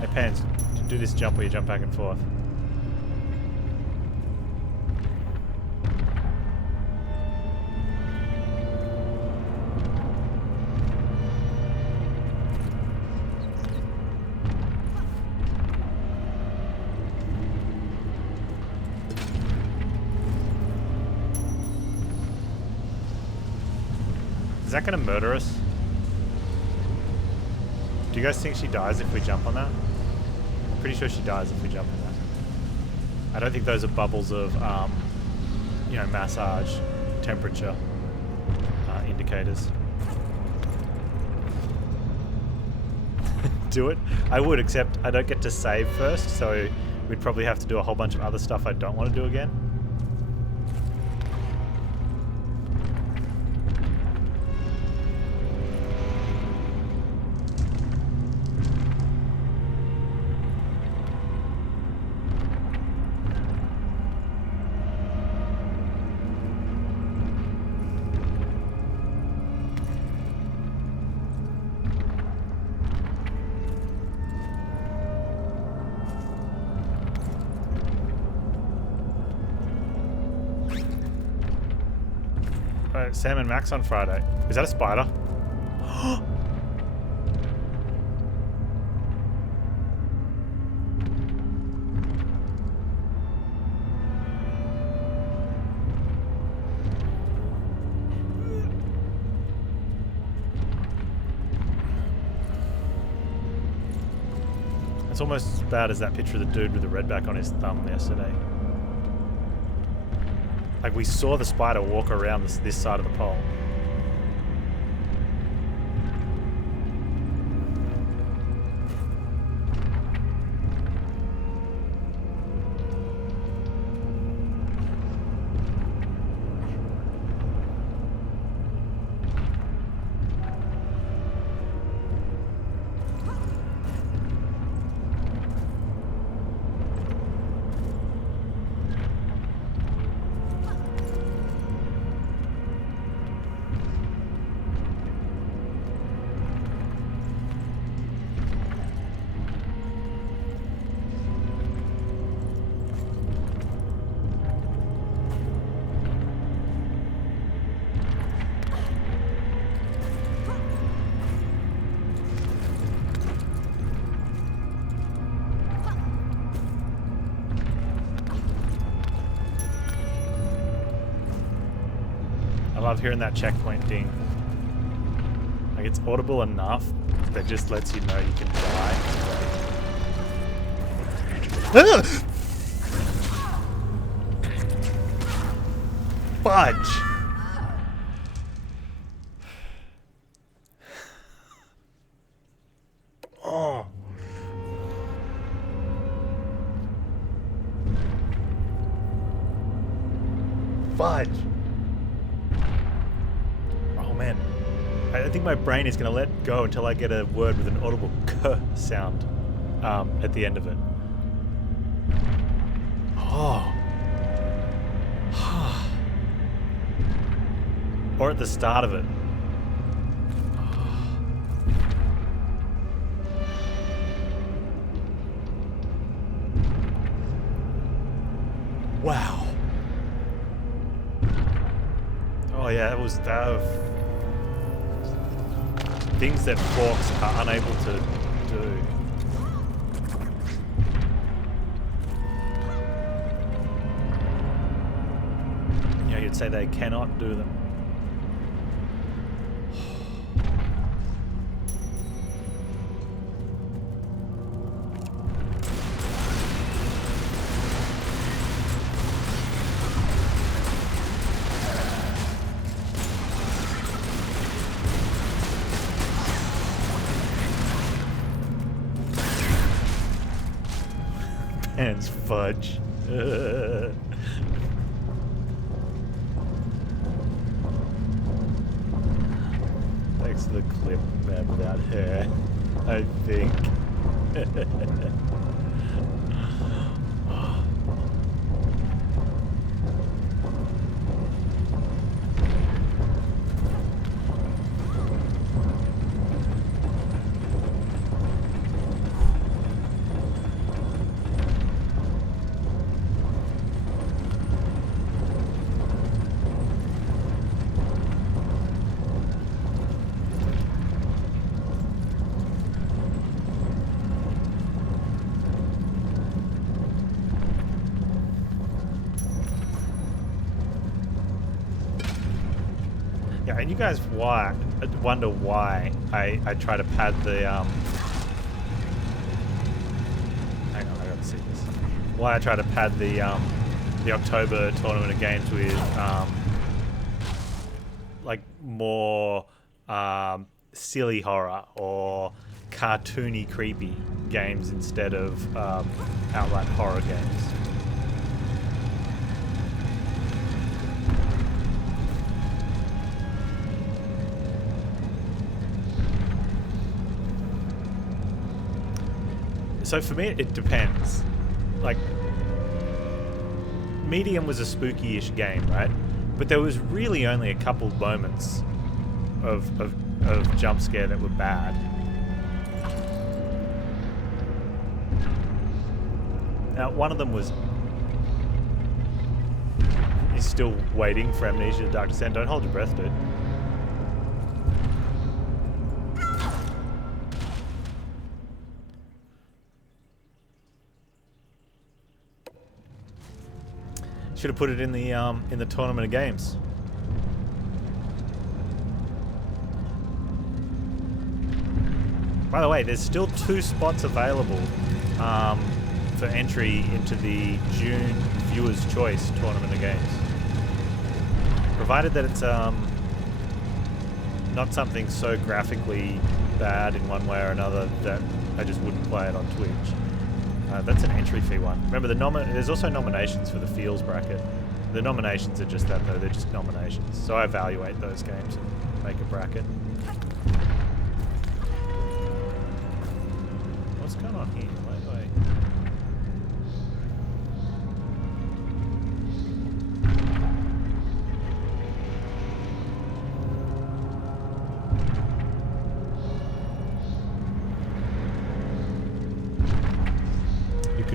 Hey, Panz, do this jump where you jump back and forth. Is that gonna murder us? Do you guys think she dies if we jump on that? I'm pretty sure she dies if we jump on that. I don't think those are bubbles of, you know, massage temperature indicators. Do it? I would, except I don't get to save first, so we'd probably have to do a whole bunch of other stuff I don't want to do again. Sam and Max on Friday. Is that a spider? It's almost as bad as that picture of the dude with the red back on his thumb yesterday. Like, we saw the spider walk around this side of the pole. I love hearing that checkpoint ding. Like, it's audible enough that just lets you know you can die. Fudge! Oh. Fudge! I think my brain is going to let go until I get a word with an audible k sound at the end of it. Oh. Or at the start of it. Wow. Oh yeah, that was things that forks are unable to do. Yeah, you'd say they cannot do them. Panz fudge. Thanks for the clip, man, without her, I think. Yeah, and you guys wonder why I try to pad the hang on, I gotta see this. Why I try to pad the October tournament of games with like more silly horror or cartoony creepy games instead of outright horror games. So for me, it depends. Like, Medium was a spooky-ish game, right? But there was really only a couple moments of jump scare that were bad. Now, one of them was... He's still waiting for Amnesia Dark Descent. Don't hold your breath, dude. Should have put it in the tournament of games. By the way, there's still 2 spots available for entry into the June Viewers' Choice Tournament of Games. Provided that it's not something so graphically bad in one way or another that I just wouldn't play it on Twitch. That's an entry fee one. Remember, there's also nominations for the Feels bracket. The nominations are just that, though. They're just nominations. So I evaluate those games and make a bracket. What's going on here?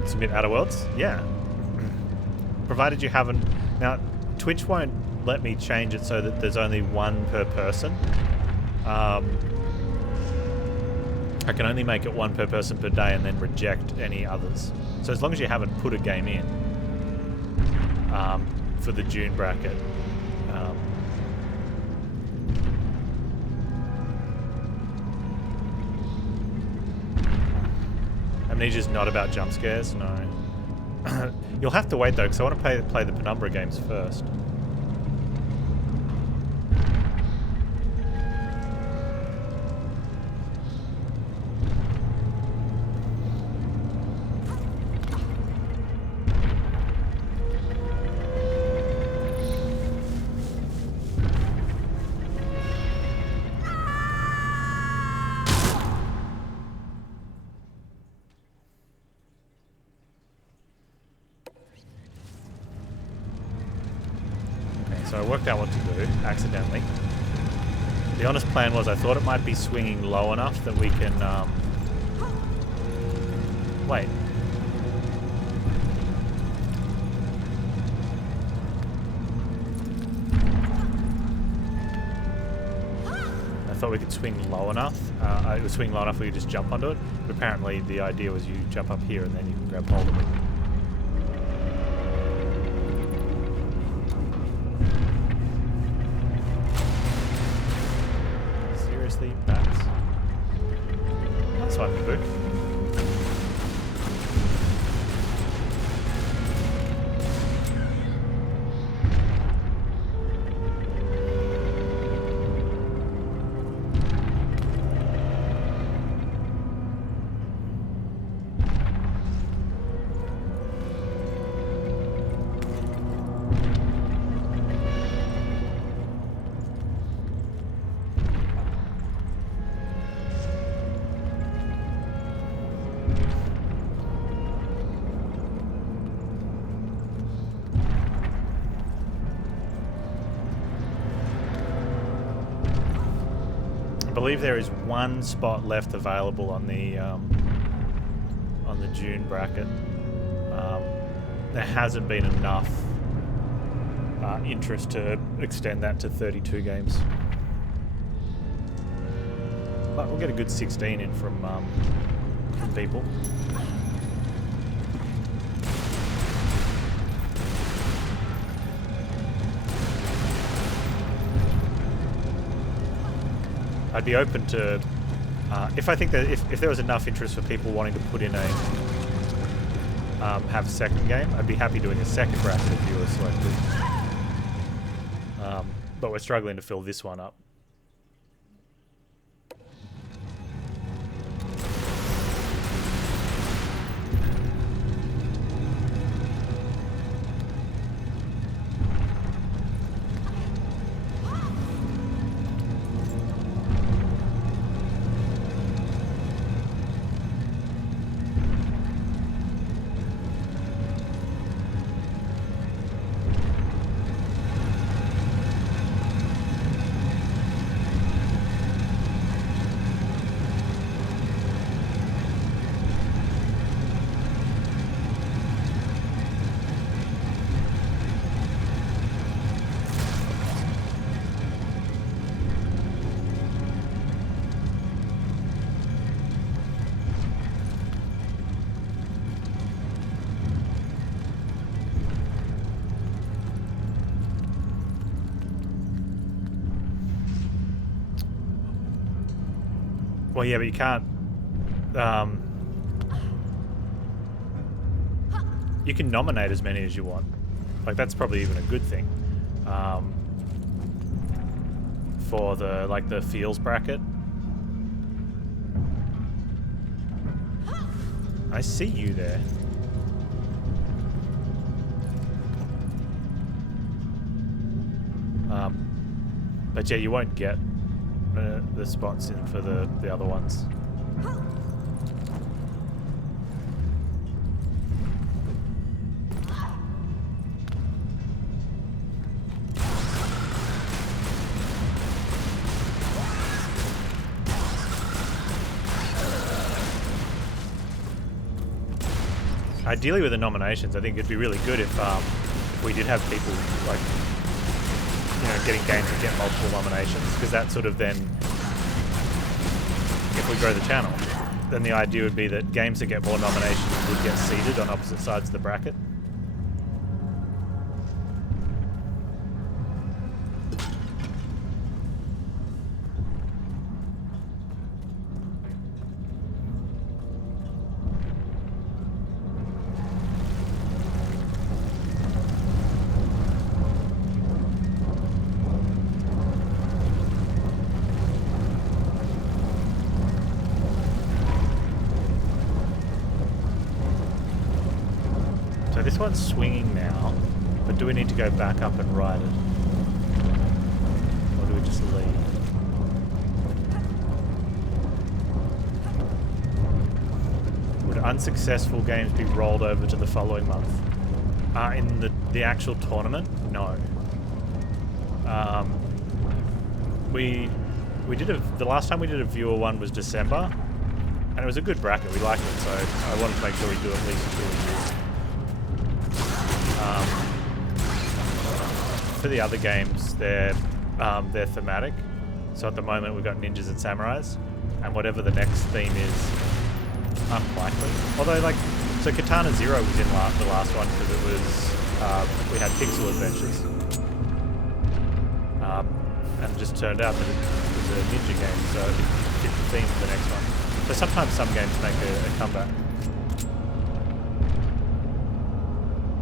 Submit Outer Worlds? Yeah. Provided you haven't... Now, Twitch won't let me change it so that there's only one per person. I can only make it one per person per day and then reject any others. So as long as you haven't put a game in for the June bracket, Amnesia's not about jump scares, no. You'll have to wait though, because I want to play the Penumbra games first. So I worked out what to do, accidentally. The honest plan was I thought it might be swinging low enough that we can... Wait. I thought we could swing low enough. It would swing low enough we could just jump onto it. But apparently the idea was you jump up here and then you can grab hold of it. Bats. That's what I'm doing. I believe there is one spot left available on the June bracket. There hasn't been enough interest to extend that to 32 games, but we'll get a good 16 in from people. I'd be open to if I think that if there was enough interest for people wanting to put in a have a second game, I'd be happy doing a second bracket of viewer selected. But we're struggling to fill this one up. Well, yeah, but you can't. You can nominate as many as you want. Like, that's probably even a good thing. For the feels bracket. I see you there. But yeah, you won't get the spots in for the other ones. Ideally with the nominations, I think it'd be really good if we did have people like, you know, getting games that get multiple nominations, because that sort of then, if we grow the channel, then the idea would be that games that get more nominations would get seeded on opposite sides of the bracket. This one's swinging now, but do we need to go back up and ride it? Or do we just leave? Would unsuccessful games be rolled over to the following month? In the actual tournament? No. We did the last time we did a viewer one was December, and it was a good bracket. We liked it, so I wanted to make sure we do at least 2 a year. For the other games, they're thematic. So at the moment we've got ninjas and samurais, and whatever the next theme is, unlikely. Although, like, so Katana Zero was in the last one because it was we had pixel adventures, and it just turned out that it was a ninja game, so it fit the theme of the next one. So sometimes some games make a comeback.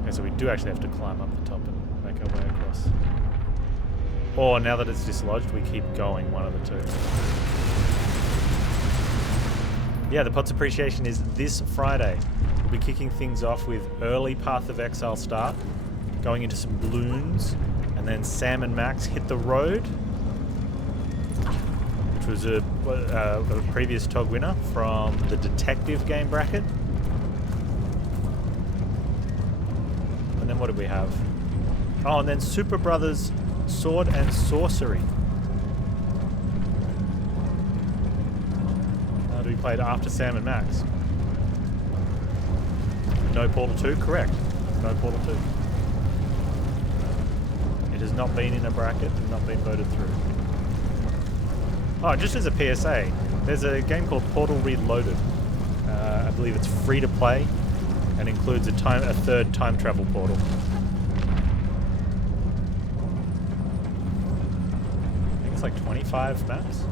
So we do actually have to climb up the top and make our way across. Or now that it's dislodged, we keep going, one of the two. Yeah, the Pots Appreciation is this Friday. We'll be kicking things off with early Path of Exile start, going into some balloons, and then Sam and Max hit the road, which was a previous TOG winner from the detective game bracket. And then what did we have? Oh, and then Super Brothers Sword and Sorcery. We played after Sam and Max. No Portal 2? Correct. No Portal 2. It has not been in a bracket and not been voted through. Oh, just as a PSA, there's a game called Portal Reloaded. I believe it's free to play and includes a third time travel portal. I think it's like 25 maps.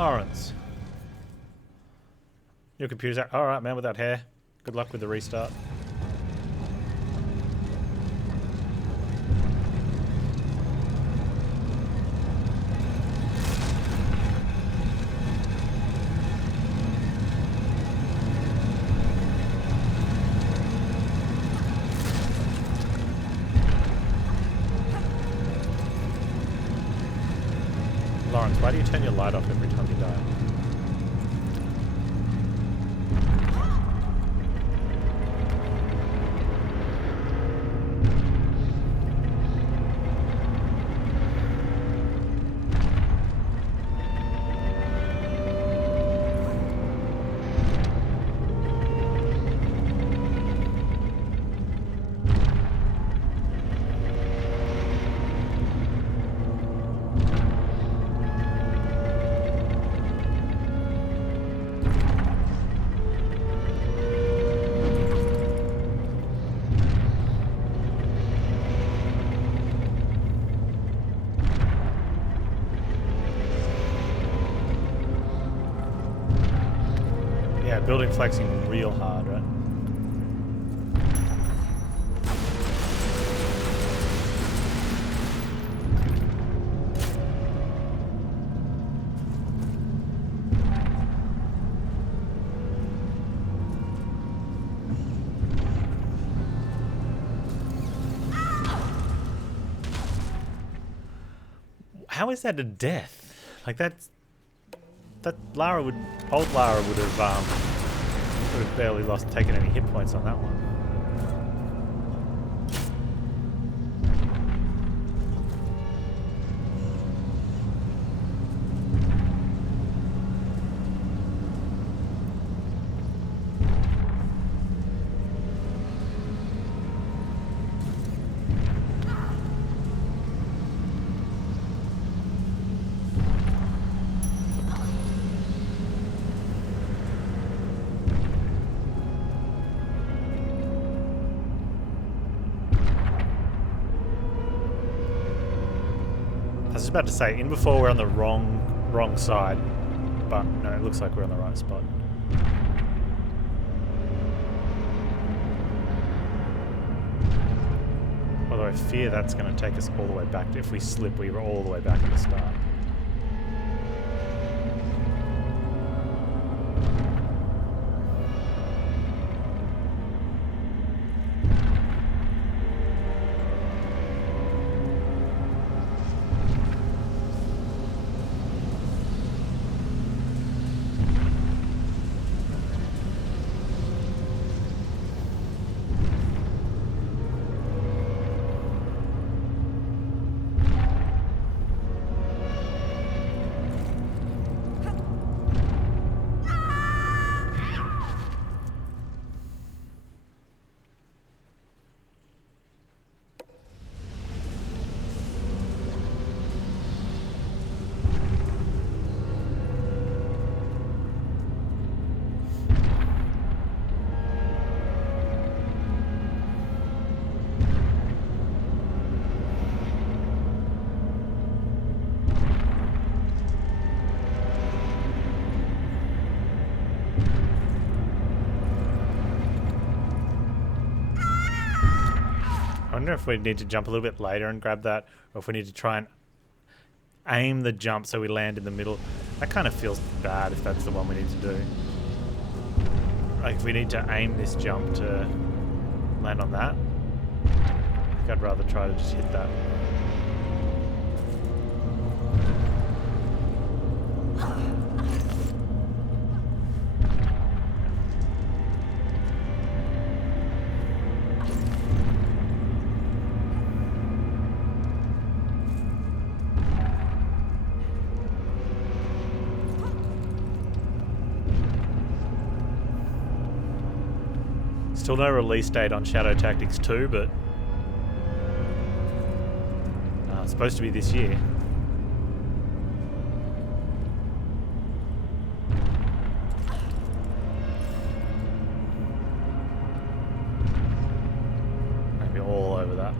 Lawrence. Your computer's out. Alright, man without hair. Good luck with the restart. Lawrence, why do you turn your light off every time you die? Yeah, building flexing real hard, right? How is that a death? Like that Lara would, old Lara would have barely taken any hit points on that one. I was about to say, in before we're on the wrong side, but no, it looks like we're on the right spot. Although I fear that's going to take us all the way back. If we slip, we were all the way back at the start. I wonder if we need to jump a little bit later and grab that, or if we need to try and aim the jump so we land in the middle. That kind of feels bad if that's the one we need to do. Like if we need to aim this jump to land on that, I think I'd rather try to just hit that. Still no release date on Shadow Tactics 2, but it's supposed to be this year. Maybe all over that.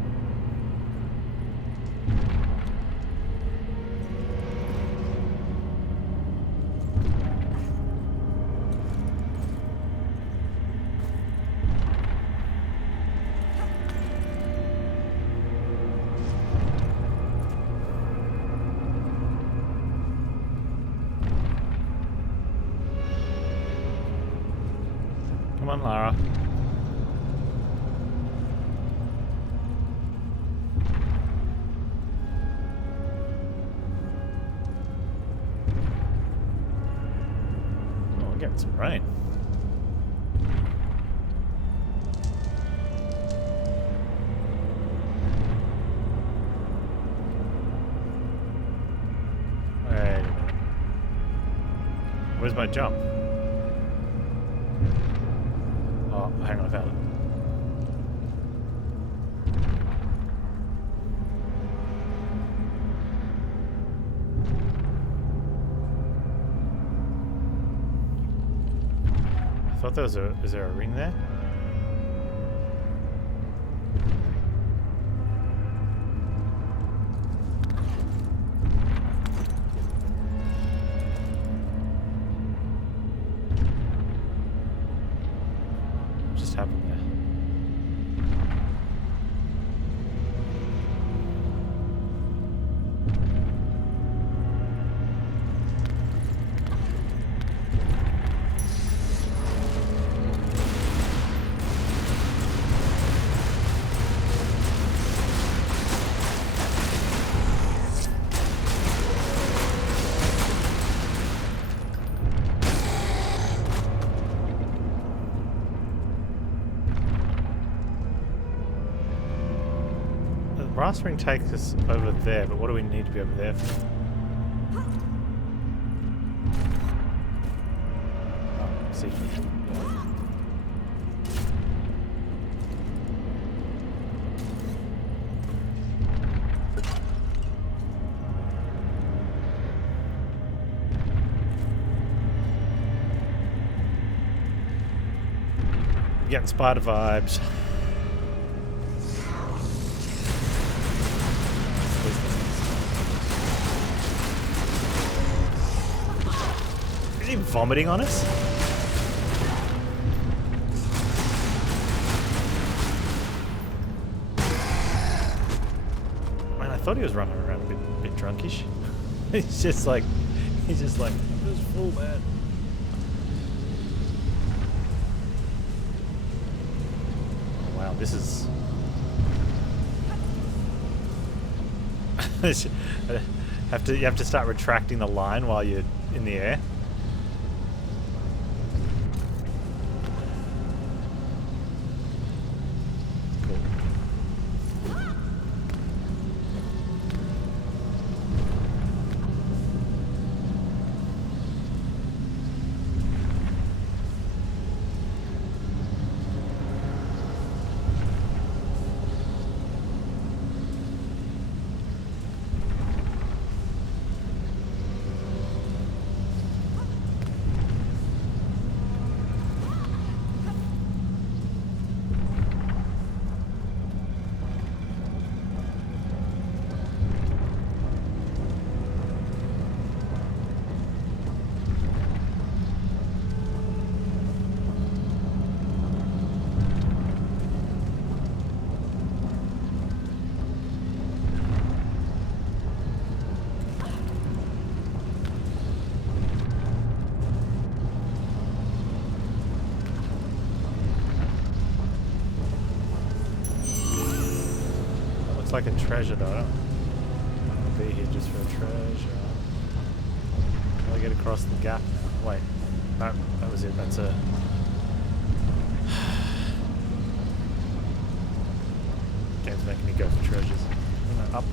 Come on, Lara. Oh, we're getting some rain. Wait a minute. Where's my jump? Oh, hang on, I found it. I thought there was a... Is there a ring there? What just happened there? The brass ring takes us over there, but what do we need to be over there for? Oh, see. Getting spider vibes. Is he vomiting on us? Man, I thought he was running around a bit drunkish. He's just like, I'm just full, man. Oh, wow, this is. You have to start retracting the line while you're in the air. Cool. It's like a treasure though. I don't want to be here just for a treasure. How do I get across the gap now? Wait. No, that was it. That's a... Game's making me go for treasures. Oh, no, up.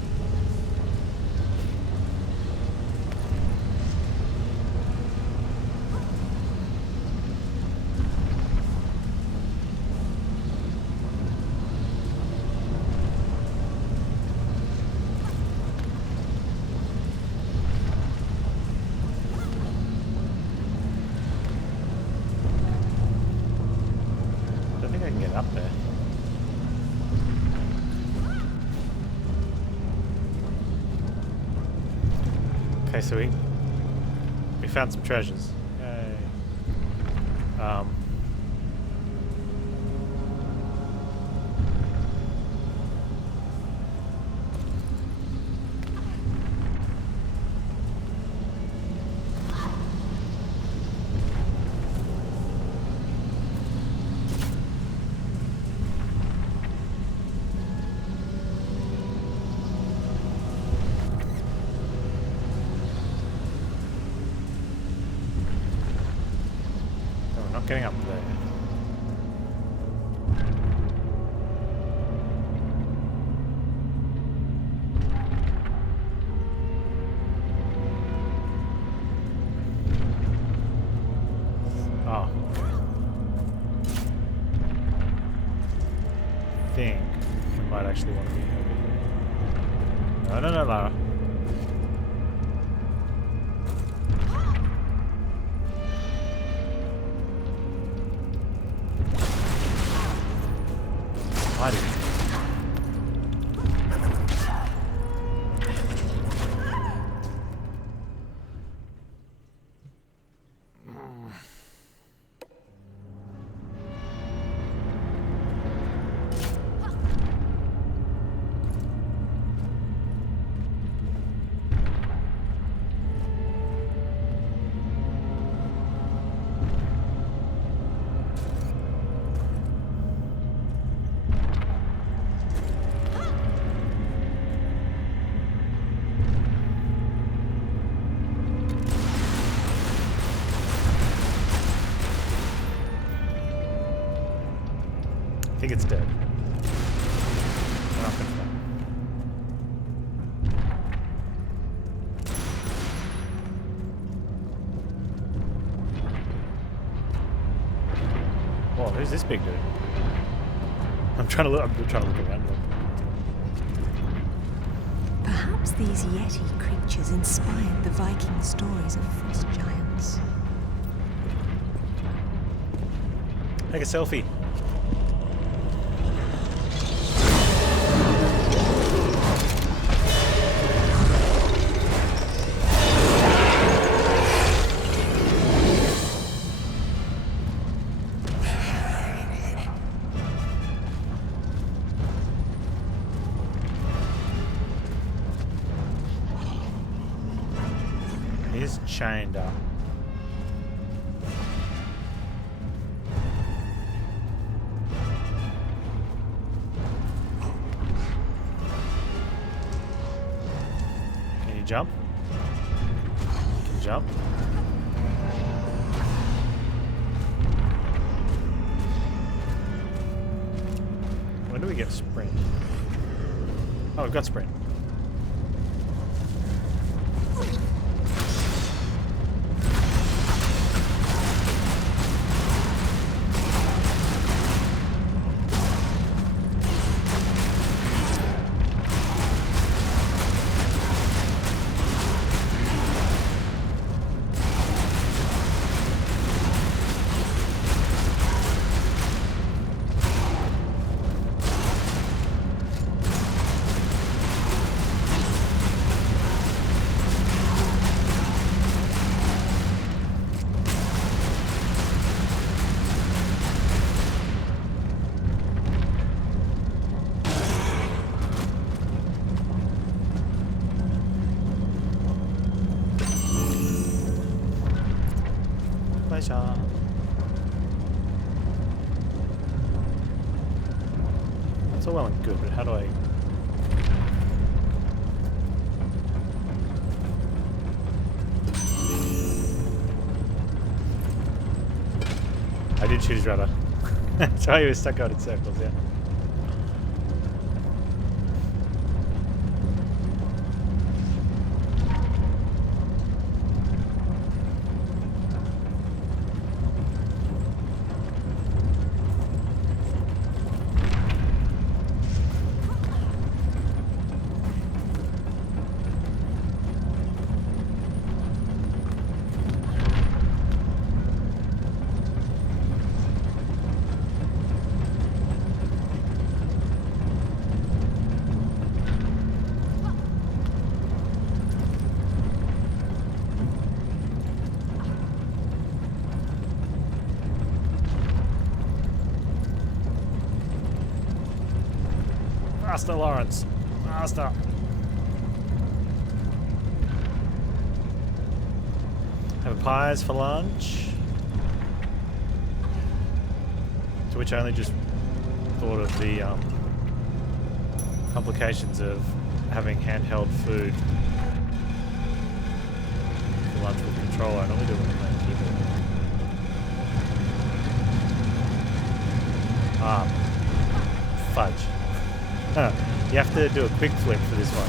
Up there. Okay, so we found some treasures. Yay. Not getting up there. Oh. I think we might actually want to be over here. No, no, no, Lara. Hiding. I think it's dead. We're not gonna find it. Whoa, who's this big dude? I'm trying to look around. Perhaps these Yeti creatures inspired the Viking stories of frost giants. Take a selfie. He's chained up. Can you jump? You can jump. When do we get sprint? Oh, we've got sprint. Pleasure. That's all well and good, but how do I... I did shoot his rudder. That's why he was stuck out in circles, yeah. Faster, Lawrence. Faster. Have pies for lunch. To which I only just thought of the complications of having handheld food for lunch with controller. I normally do it with my keyboard. Ah, fudge. You have to do a quick flip for this one.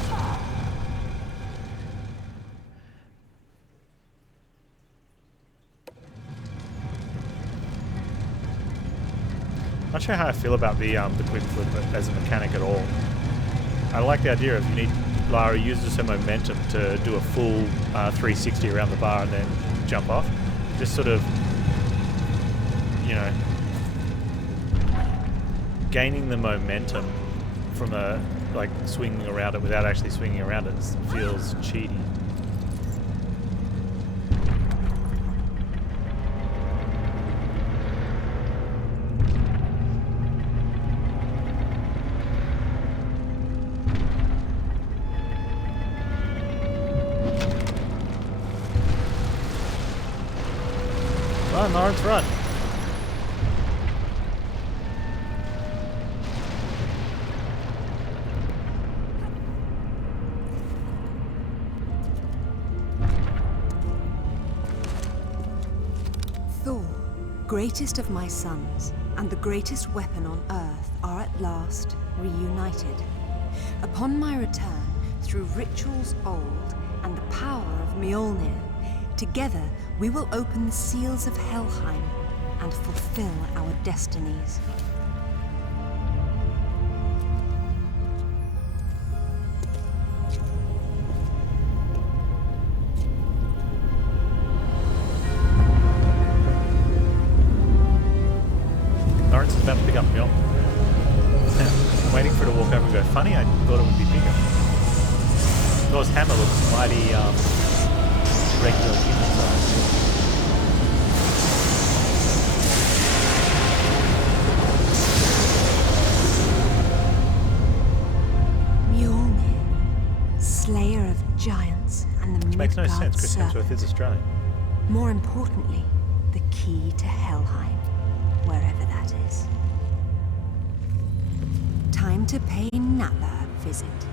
Not sure how I feel about the quick flip as a mechanic at all. I like the idea of Lara uses her momentum to do a full 360 around the bar and then jump off. Just sort of, you know, gaining the momentum from like swinging around it without actually swinging around it feels cheaty. Run, Lawrence, run. Thor, greatest of my sons, and the greatest weapon on Earth, are at last reunited. Upon my return, through rituals old and the power of Mjolnir, together we will open the seals of Helheim and fulfill our destinies. Lawrence is about to pick up Mjolnir. I'm waiting for her to walk over and go, funny, I thought it would be bigger. Thor's hammer looks mighty regular human size. Mjolnir, slayer of giants and the Which makes no Midgard sense, Chris Hemsworth serpent. is Australian. More importantly, the key to Helheim, wherever that is. Time to pay Nala a visit.